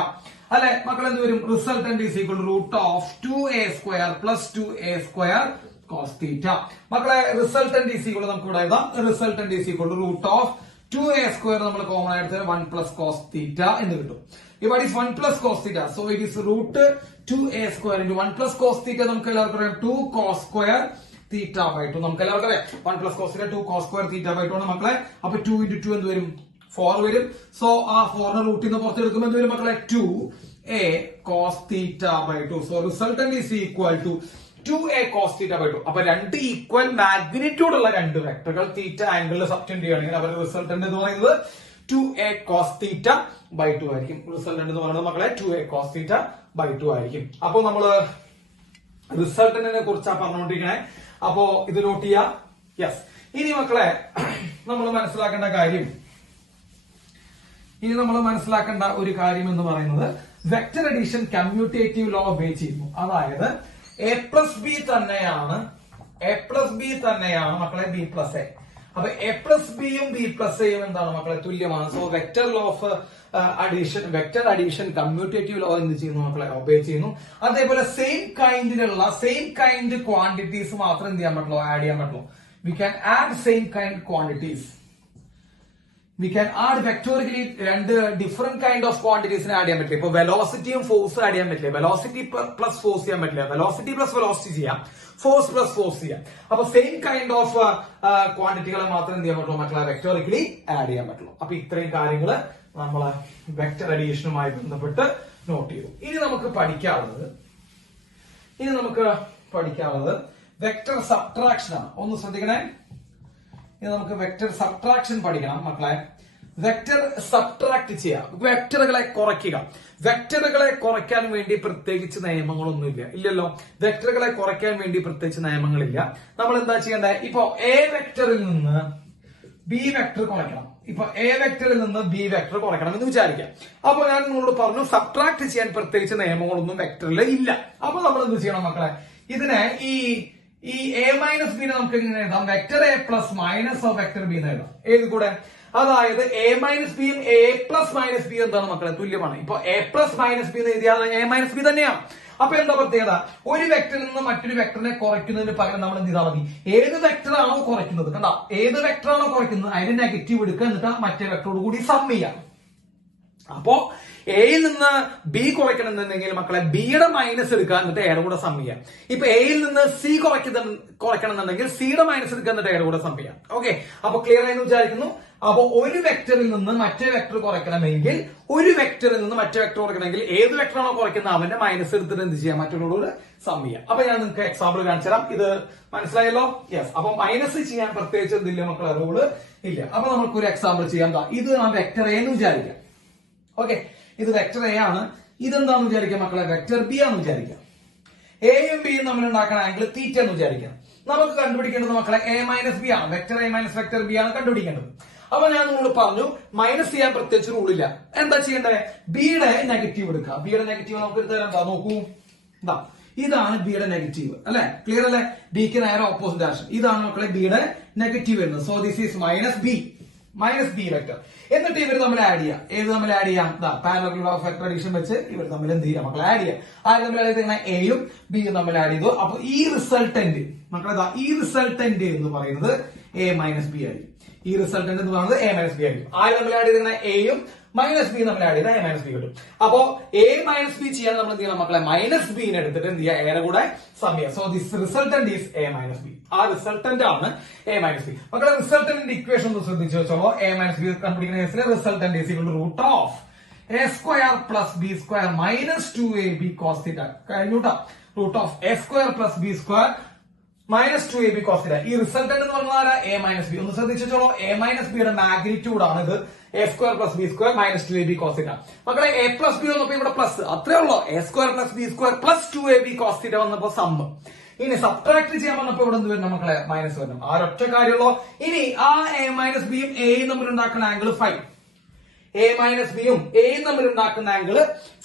അല്ലെ മക്കൾ എന്ത് വരും? Resultant is equal root of 2a square plus 2a square cos theta. മക്കളെ റിസൾട്ടന്റ് ഈസ് ഈക്വൽ നമുക്ക് ഇവിടെ എഴുതാം. Resultant is equal root of 2a square നമ്മൾ കോമൺ ആയിട്ട് 1 പ്ലസ് കോസ് തീറ്റ എന്ന് കിട്ടും. What is 1 plus cos theta? So it is root 2a square into 1 plus cos theta. നമുക്ക് എല്ലാവർക്കും അറിയാം 2 cos square theta by 2. നമുക്ക് എല്ലാവർക്കും അറിയാം 1 plus cos theta 2 cos square theta by 2 ആണ് മക്കളെ. അപ്പൊ 2 into 2 എന്ത് വരും? 4 വരും. സോ ആ 4 നെ റൂട്ടിൽ നിന്ന് പുറത്തെടുക്കുമ്പോൾ എന്ത് വരും മക്കളെ? 2a cos theta by 2. So resultant is equal to 2a cos theta by 2. അപ്പൊ 2 ഈക്വൽ മാഗ്നിറ്റ്യൂഡ് ഉള്ള 2 വെക്ടറുകൾ തീറ്റ ആംഗിളിൽ സബ്സ്റ്റന്റ് ചെയ്യുകയാണെങ്കിൽ അവരുടെ റിസൾട്ടന്റ് എന്ന് പറയുന്നത് 2a cos theta by 2 ആയിരിക്കും. റിസൾട്ടന്റ് എന്ന് പറയുന്നത് മക്കളെ 2a cos theta by 2 ആയിരിക്കും. അപ്പൊ നമ്മള് റിസൾട്ടന്റിനെ കുറിച്ചാണ് പറഞ്ഞുകൊണ്ടിരിക്കണേ. അപ്പോ ഇത് നോട്ട് ചെയ്യാം. യെസ്. ഇനി മക്കളെ നമ്മൾ മനസ്സിലാക്കേണ്ട ഒരു കാര്യം എന്ന് പറയുന്നത് vector addition commutative law obey ചെയ്യുന്നു. അതായത് എ പ്ലസ് ബി തന്നെയാണ് മക്കളെ ബി പ്ലസ് എ. അപ്പൊ എ പ്ലസ് ബിയും ബി പ്ലസ് എയും എന്താണ് മക്കളെ? തുല്യമാണ്. So vector law of vector addition commutative law എന്ത് ചെയ്യുന്നു മക്കളെ? ഒബേ ചെയ്യുന്നു. അതേപോലെ സെയിം കൈൻഡ് ക്വാണ്ടിറ്റീസ് മാത്രം എന്ത് ചെയ്യാൻ പറ്റുള്ളൂ? ആഡ് ചെയ്യാൻ പറ്റുള്ളൂ. We can add same kind quantities. We can add vectorically 2 different kind of ക്വാണ്ടിറ്റീസിനെ ആഡ് ചെയ്യാൻ പറ്റില്ല. ഇപ്പൊ വെലോസിറ്റിയും ഫോഴ്സ് ആഡ് ചെയ്യാൻ പറ്റില്ല. വെലോസിറ്റി പ്ലസ് ഫോഴ്സ് ചെയ്യാൻ പറ്റില്ല. വെലോസിറ്റി പ്ലസ് വെലോസിറ്റി ചെയ്യാം, ഫോഴ്സ് പ്ലസ് ഫോഴ്സ് ചെയ്യാം. അപ്പൊ സെയിം കൈൻഡ് ഓഫ് ക്വാണ്ടിറ്റികളെ മാത്രം എന്ത് ചെയ്യാൻ പറ്റുള്ളൂ മക്കളെ? വെക്ടോറിക്കലി ആഡ് ചെയ്യാൻ പറ്റുള്ളൂ. അപ്പൊ ഇത്രയും കാര്യങ്ങൾ നമ്മള് വെക്ടർ അഡീഷനുമായി ബന്ധപ്പെട്ട് നോട്ട് ചെയ്തു. ഇനി നമുക്ക് പഠിക്കാനുള്ളത് വെക്ടർ സബ്ട്രാക്ഷൻ ആണ്. ഒന്ന് ശ്രദ്ധിക്കണേ, ഇത് നമുക്ക് വെക്ടർ സബ്ട്രാക്ഷൻ പഠിക്കണം മക്കളെ. വെക്ടർ സബ്ട്രാക്ട് ചെയ്യുക, വെക്ടറുകളെ കുറയ്ക്കുക. വെക്ടറുകളെ കുറയ്ക്കാൻ വേണ്ടി പ്രത്യേകിച്ച് നിയമങ്ങളൊന്നുമില്ല, ഇല്ലല്ലോ. വെക്ടറുകളെ കുറയ്ക്കാൻ വേണ്ടി പ്രത്യേകിച്ച് നിയമങ്ങളില്ല. നമ്മൾ എന്താ ചെയ്യേണ്ടത്? ഇപ്പൊ എ വെക്ടറിൽ നിന്ന് ബി വെക്ടർ കുറയ്ക്കണം. ഇപ്പൊ എ വെക്ടറിൽ നിന്ന് ബി വെക്ടർ കുറയ്ക്കണം എന്ന് വിചാരിക്കാം. അപ്പൊ ഞാൻ നിങ്ങളോട് പറഞ്ഞു സബ്ട്രാക്ട് ചെയ്യാൻ പ്രത്യേകിച്ച് നിയമങ്ങളൊന്നും വെക്ടറിൽ ഇല്ല. അപ്പൊ നമ്മൾ എന്ത് ചെയ്യണം മക്കളെ? ഇതിനെ ഈ എ മൈനസ് ബിനെ നമുക്ക് എങ്ങനെ എഴുതാം? Vector A plus minus of vector B എന്ന് എഴുതാം. ഏത് കൂടെ? അതായത് എ മൈനസ് ബിയും എ പ്ലസ് മൈനസ് ബി എന്താണ് മക്കളെ? തുല്യമാണ്. ഇപ്പൊ എ പ്ലസ് മൈനസ് ബി എന്ന് എഴുതിയാൽ എ മൈനസ് ബി തന്നെയാണ്. അപ്പൊ എന്താ പ്രത്യേകത? ഒരു വെക്ടറിൽ നിന്ന് മറ്റൊരു വെക്ടറിനെ കുറയ്ക്കുന്നതിന് പകരം നമ്മൾ എന്ത് ചെയ്താൽ മതി? ഏത് വെക്ടറാണോ കുറയ്ക്കുന്നത്, കണ്ടോ, ഏത് വെക്ടറാണോ കുറയ്ക്കുന്നത് അതിന് നെഗറ്റീവ് എടുക്കുക, എന്നിട്ട് മറ്റേ വെക്ടറോട് കൂടി സം ചെയ്യാം. അപ്പോ എയിൽ നിന്ന് ബി കുറയ്ക്കണമെന്നുണ്ടെങ്കിൽ മക്കളെ ബിയുടെ മൈനസ് എടുക്കുക, എന്നിട്ട് എയുടെ കൂടെ സം ചെയ്യാം. ഇപ്പൊ എയിൽ നിന്ന് സി കുറയ്ക്കണമെന്നുണ്ടെങ്കിൽ സിയുടെ മൈനസ് എടുക്കുക, എന്നിട്ട് എയുടെ കൂടെ സം ചെയ്യാം. ഓക്കെ, അപ്പൊ ക്ലിയർ ആയെന്ന് വിചാരിക്കുന്നു. അപ്പൊ ഒരു വെക്ടറിൽ നിന്ന് മറ്റേ വെക്ടർ കുറയ്ക്കണമെങ്കിൽ, ഒരു വെക്ടറിൽ നിന്ന് മറ്റേ വെക്ടർ കുറയ്ക്കണമെങ്കിൽ ഏത് വെക്ടറാണോ കുറയ്ക്കുന്നത് അവന്റെ മൈനസ് എടുത്തിട്ട് എന്ത് ചെയ്യാം? മറ്റുള്ളവരോട് സം ചെയ്യാം. അപ്പൊ ഞാൻ നിങ്ങൾക്ക് എക്സാമ്പിൾ കാണിച്ചു തരാം. ഇത് മനസ്സിലായല്ലോ? യെസ്. അപ്പൊ മൈനസ് ചെയ്യാൻ പ്രത്യേകിച്ച് എന്തില്ല മക്കളെ? റൂള് ഇല്ല. അപ്പൊ നമുക്ക് ഒരു എക്സാമ്പിൾ ചെയ്യാം. ഇത് ആ വെക്ടർ എ എന്ന് വിചാരിക്കാം. ഓക്കെ, ഇത് വെക്ടർ എ ആണ്. ഇതെന്താന്ന് വിചാരിക്കാം മക്കളെ? വെക്ടർ ബി ആണെന്ന് വിചാരിക്കാം. എയും ബിയും തമ്മിൽ ഉണ്ടാക്കുന്ന ആംഗിൾ തീറ്റ എന്ന് വിചാരിക്കാം. നമുക്ക് കണ്ടുപിടിക്കേണ്ടത് മക്കളെ എ മൈനസ് ബി ആണ്. Vector A minus vector B ആണ് കണ്ടുപിടിക്കേണ്ടത്. അപ്പൊ ഞാൻ നിങ്ങളോട് പറഞ്ഞു മൈനസ് ചെയ്യാൻ പ്രത്യേകിച്ച് റൂളില്ല. എന്താ ചെയ്യേണ്ടത്? ബിയുടെ നെഗറ്റീവ് എടുക്കുക. ബിയുടെ നെഗറ്റീവ് നമുക്ക് എടുത്താൽ എന്താ നോക്കൂ, ഇതാ ഇതാണ് ബിയുടെ നെഗറ്റീവ് അല്ലെ? ക്ലിയർ അല്ലെ? ബിക്ക് നേരെ ഓപ്പോസിറ്റ് ഡയറക്ഷൻ. ഇതാണ് മക്കളെ ബിയുടെ നെഗറ്റീവ് വരുന്നത്. So this is minus B vector. എന്നിട്ട് ഇവർ തമ്മിൽ ആഡ് ചെയ്യാം. ഏത് തമ്മിൽ ആഡ് ചെയ്യാം? പാരലൽ ഓഫ് വെക്ടർ അഡീഷൻ വെച്ച് ഇവർ തമ്മിൽ എന്ത് ചെയ്യാം മക്കളെ? ആഡ് ചെയ്യാം. ആര് തമ്മിൽ ആഡ് ചെയ്ത്? എയും ബിയും തമ്മിൽ ആഡ് ചെയ്തു. അപ്പൊ ഈ റിസൾട്ടന്റ് മക്കളെ, ഈ റിസൾട്ടന്റ് എന്ന് പറയുന്നത് എ മൈനസ് ബി ആയിരിക്കും. ഈ റിസൾട്ടന്റ് എന്ന് പറയുന്നത് എ മൈനസ് ബി ആയിരിക്കും. ആര് തമ്മിൽ ആഡ് ചെയ്തിങ്ങനെ? എയും മൈനസ് ബി തമ്മിൽ ആഡ് ചെയ്താൽ എ മൈനസ് ബി കിട്ടും. അപ്പോ എ മൈനസ് ബി ചെയ്യാൻ നമ്മൾ എന്ത് ചെയ്യണം മക്കളെ? മൈനസ് ബിനെ എടുത്തിട്ട് എന്ത് ചെയ്യുക? എയുടെ കൂടെ സം ചെയ്യുക. So this resultant is A minus B. ആ റിസൾട്ടന്റ് ആണ് എ മൈനസ് ബി. മക്കളെ റിസൾട്ടന്റിന്റെ ഇക്വേഷൻ ഒന്ന് ശ്രദ്ധിച്ചു വെച്ചോളൂ. എ മൈനസ് ബി കണ്ടുപിടിക്കുന്ന കേസിൽ resultant is equal to root of A square plus B square minus 2ab cos θ. കഴിഞ്ഞുട്ടാ. Root of A square plus B square minus 2ab cos θ. ഈ resultant എന്ന് പറഞ്ഞാൽ എ മൈനസ് ബി. ഒന്ന് ശ്രദ്ധിച്ചോളൂ, A minus ബിയുടെ magnitude ആണ് ഇത്. A square plus B square minus 2ab cos θ. മക്കളെ എ പ്ലസ് ബി വന്നപ്പോ ഇവിടെ പ്ലസ്, അത്രേ ഉള്ളൂ. A square plus B square plus 2ab cos θ വന്നപ്പോ സം. ഇനി സബ്ട്രാക്ട് ചെയ്യാൻ വന്നപ്പോ ഇവിടെ എന്ത് വരണം മക്കളെ? മൈനസ് വരണം. ആ ഒറ്റ കാര്യമുള്ളൂ. ഇനി ആ എ മൈനസ് ബിയും എയും തമ്മിൽ ഉണ്ടാക്കുന്ന ആംഗിൾ ഫൈ. എ മൈനസ് ബിയും എയും തമ്മിൽ ഉണ്ടാക്കുന്ന ആംഗിൾ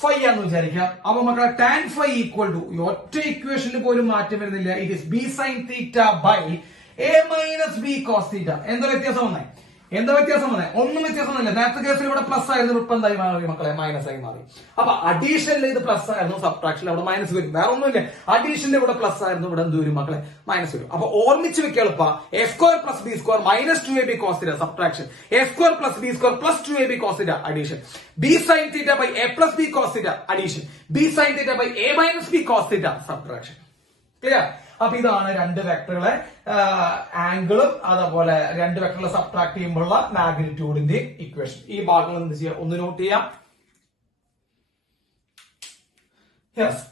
ഫൈ ആണെന്ന് വിചാരിക്കാം. അപ്പൊ മക്കളെ ടാൻ ഫൈ ഈക്വൽ ടു, ഒറ്റ ഇക്വേഷനിൽ പോലും മാറ്റം വരുന്നില്ല, it is B sine theta by A minus B cos theta. എന്താ വ്യത്യാസം വന്നേ? ഒന്നും വ്യത്യാസമൊന്നുമില്ല. നേരത്തെ കേസിൽ ഇവിടെ പ്ലസ് ആയിരുന്നു, ഇപ്പൊ എന്തായി മാറി മക്കളെ? മൈനസ് ആയി മാറി. അപ്പൊ അഡീഷനിൽ ഇത് പ്ലസ് ആയിരുന്നു, സബ്ട്രാക്ഷനിൽ അവിടെ മൈനസ് വരും. വേറെ ഒന്നുമില്ല, അഡീഷനിൽ ഇവിടെ പ്ലസ് ആയിരുന്നു, ഇവിടെ എന്ത് വരും മക്കളെ? മൈനസ് വരും. അപ്പൊ ഓർമ്മിച്ച് വെക്കുക എളുപ്പ. A square plus B square minus 2ab cos θ subtraction. A square plus B square plus 2ab cos θ addition. B sine theta by A plus B cos θ addition. B sine theta by A minus B cos θ subtraction. Clear? അപ്പൊ ഇതാണ് രണ്ട് വെക്ടറുകളെ ആംഗിളും അതുപോലെ രണ്ട് വെക്ടറുകളെ subtract ചെയ്യുമ്പോഴുള്ള മാഗ്നിറ്റ്യൂഡിന്റെ equation. ഈ ഭാഗങ്ങൾ എന്ത് ചെയ്യാം? ഒന്ന് നോട്ട് ചെയ്യാം. യെസ്.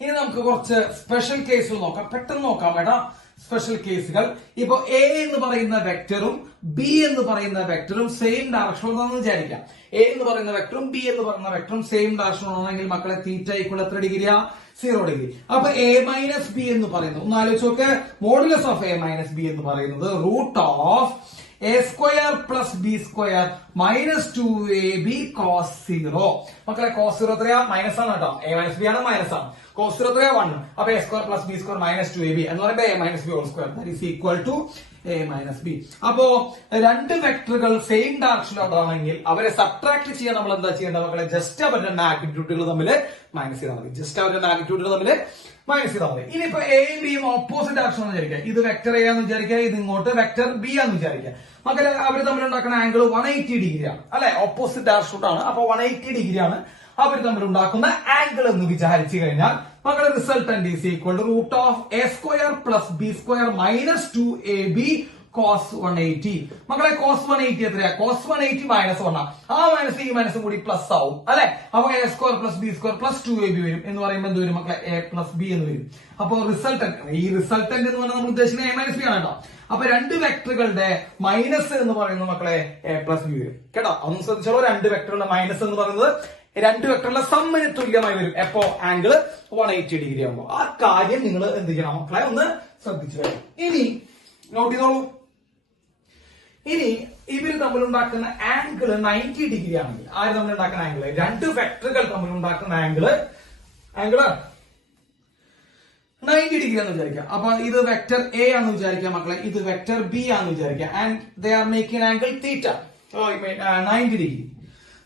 ഇനി നമുക്ക് കുറച്ച് സ്പെഷ്യൽ കേസുകൾ നോക്കാം. പെട്ടെന്ന് നോക്കാം വേണ്ട സ്പെഷ്യൽ കേസുകൾ. ഇപ്പൊ എ എന്ന് പറയുന്ന വെക്ടറും ബി എന്ന് പറയുന്ന വെക്ടറും സെയിം ഡയറക്ഷനിലാണെന്ന് വിചാരിക്കാം. എ എന്ന് പറയുന്ന വെക്ടറും ബി എന്ന് പറയുന്ന വെക്ടറും സെയിം ഡയറക്ഷനിലാണെങ്കിൽ മക്കളെ തീറ്റ ഈക്വൽ എത്ര ഡിഗ്രിയാ? 0 ഡിഗ്രി. അപ്പൊ എ മൈനസ് ബി എന്ന് പറയുന്നത് ഒന്ന് ആലോചിച്ച് നോക്ക്. Modulus of A minus B എന്ന് പറയുന്നത് root of A square plus B square minus 2ab cos 0. മക്കളെ cos 0 എത്രയാ? മൈനസ് ആണ് കേട്ടോ. എ മൈനസ് ബി ആണ്, മൈനസ് ആണ്. cos 0 എത്രയാ? 1. അപ്പൊ A square plus B square minus 2ab എന്ന് പറയുമ്പോൾ A minus B whole square that is equal to A minus B. അപ്പോ രണ്ട് വെക്ടറുകൾ സെയിം ഡയറക്ഷനിലാണെങ്കിൽ അവരെ സബ്ട്രാക്ട് ചെയ്യാൻ നമ്മൾ എന്താ ചെയ്യേണ്ടത് മക്കളെ? ജസ്റ്റ് അവരുടെ മാഗ്നിറ്റ്യൂഡുകൾ തമ്മിൽ മൈനസ് ചെയ്താൽ മതി. മൈനസ് ചെയ്താൽ മതി. ഇനിയിപ്പോ എയും ബിയും ഓപ്പോസിറ്റ് ഡയറക്ഷൻ എന്ന് വിചാരിക്കുക. ഇത് വെക്ടർ എ ആന്ന് വിചാരിക്കുക, ഇത് ഇങ്ങോട്ട് വെക്ടർ ബി ആന്ന് വിചാരിക്കുക. മക്കളെ അവർ തമ്മിൽ ഉണ്ടാക്കുന്ന ആംഗിൾ 180 ഡിഗ്രിയാണ് അല്ലെ? ഓപ്പോസിറ്റ് ഡയറക്ഷനാണ്. അപ്പൊ 180 ഡിഗ്രിയാണ് അവർ തമ്മിൽ ഉണ്ടാക്കുന്ന ആംഗിൾ എന്ന് വിചാരിച്ചു കഴിഞ്ഞാൽ മക്കളെ resultant is equal to root of A square plus B square minus 2ab cos 180. മക്കളെ cos 180 എത്രയാ? cos 180 മൈനസ് 1 ആ മൈനസ് ഈ മൈനസും കൂടി പ്ലസ് ആവും അല്ലെ. അപ്പൊ a square plus B square plus 2ab വരും എന്ന് പറയുമ്പോൾ എന്ത് വരും മക്കളെ? a പ്ലസ് ബി എന്ന് വരും. അപ്പൊ റിസൾട്ടന്റ്, ഈ റിസൾട്ടന്റ് എന്ന് പറഞ്ഞാൽ നമ്മൾ ഉദ്ദേശിക്കുന്നത് a മൈനസ് ബി ആണ് കേട്ടോ. അപ്പൊ രണ്ട് വെക്ടറുകളുടെ മൈനസ് എന്ന് പറയുന്നത് മക്കളെ a പ്ലസ് ബി വരും കേട്ടോ. അതൊന്നും ശ്രദ്ധിച്ചോളൂ. രണ്ട് വെക്ടറുകളുടെ മൈനസ് എന്ന് പറയുന്നത് രണ്ട് വെക്ടറുകളുടെ സമ്മിന് തുല്യമായി വരും എപ്പോ? ആംഗിള് 180 ഡിഗ്രി ആകുമ്പോ. ആ കാര്യം നിങ്ങൾ എന്ത് ചെയ്യണം മക്കളെ? ഒന്ന് ശ്രദ്ധിച്ചു വരും. ഇനി നോട്ട് ചെയ്തോളൂ. ഇനി ഇവര് തമ്മിലുണ്ടാക്കുന്ന ആംഗിള് 90 ഡിഗ്രി ആണെങ്കിൽ, ആര് തമ്മിലുണ്ടാക്കുന്ന ആംഗിള്? രണ്ട് വെക്ടറുകൾ തമ്മിലുണ്ടാക്കുന്ന ആംഗിള് 90 ഡിഗ്രി എന്ന് വിചാരിക്കാം. അപ്പൊ ഇത് വെക്ടർ എ ആണെന്ന് വിചാരിക്കാം മക്കളെ, ഇത് വെക്ടർ ബി ആണെന്ന് വിചാരിക്കാം. And they are making angle theta 90 degree.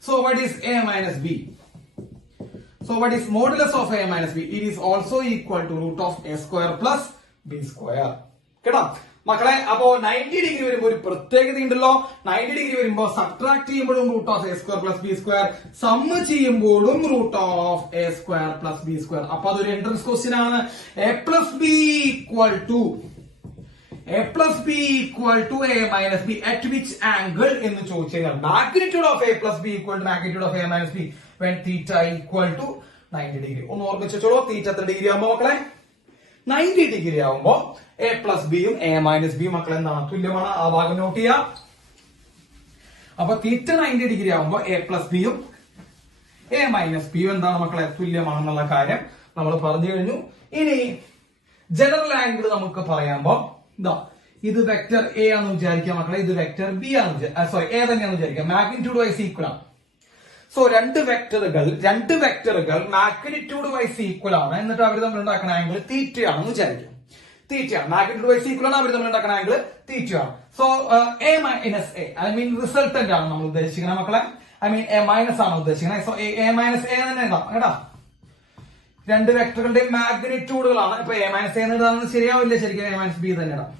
So what is a minus b? So what is modulus of a minus b? It is also equal to root of a square plus b square. കേട്ടോ മക്കളെ? അപ്പോ 90 degree വരുമ്പോ ഒരു പ്രത്യേകത ഉണ്ടല്ലോ. 90 degree വരുമ്പോ subtract ചെയ്യുമ്പോഴും root of A square plus B square, sum ചെയ്യുമ്പോഴും root of A square plus B square. അപ്പൊ അതൊരു എൻട്രൻസ് ക്വസ്റ്റ്യൻ ആണ്. a plus B equal to a plus b equal to a minus b at which angle എന്ന് ചോദിച്ചു കഴിഞ്ഞാൽ magnitude of a plus b equal to magnitude of a minus b when theta equal to 90 degree. ഒന്ന് ഓർമ്മിച്ചോളൂ. തീറ്റ എത്ര degree ആവുമ്പോ മക്കളെ? 90 degree ആവുമ്പോ a plus b യും a minus b മക്കളെ എന്താണ്? തുല്യമാണ്. ആ ഭാഗം നോട്ട് ചെയ്യാം. അപ്പൊ തീറ്റ 90 ഡിഗ്രി ആവുമ്പോ a plus b യും a minus b യും എന്താണ് മക്കളെ? തുല്യമാണെന്നുള്ള കാര്യം നമ്മൾ പറഞ്ഞു കഴിഞ്ഞു. ഇനി ജനറൽ ആംഗിൾ നമുക്ക് പറയുമ്പോ ഇത് വെക്ടർ എ ആണെന്ന് വിചാരിക്കാം മക്കളെ, ഇത് വെക്ടർ ബി ആണ്, സോറി എ തന്നെയാണെന്ന് വിചാരിക്കാം. മാഗ്നിറ്റ്യൂഡ് വൈസ് ഈക്വൽ ആണ്. സോ രണ്ട് വെക്ടറുകൾ മാഗ്നിറ്റ്യൂഡ് വൈസ് ഈക്വൽ ആണ്. എന്നിട്ട് അവർ തമ്മിൽ ഉണ്ടാക്കുന്ന ആംഗിൾ തീറ്റയാണെന്ന് വിചാരിക്കാം. തീറ്റയാണ്, മാഗ്നിറ്റ്യൂഡ് വൈസ് ഈക്വൽ ആണ്, അവർ തമ്മിൽ ഉണ്ടാക്കുന്ന ആംഗിൾ തീറ്റയാണ്. So A minus A, I mean resultant ആണ് നമ്മൾ ഉദ്ദേശിക്കുന്നത് മക്കളെ. ഐ മീൻ എ മൈനസ് ആണ് ഉദ്ദേശിക്കുന്നത്. സോ എ മൈനസ് എ തന്നെ എഴുതാം കേട്ടോ. രണ്ട് വെക്ടറുകളുടെ മാഗ്നിറ്റ്യൂഡുകളാണ്. ഇപ്പൊ എ മൈനസ് എ എഴുതാന്ന് ശരിയാവില്ല, ശരിക്കും എ മൈനസ് ബി തന്നെ ഇടാം.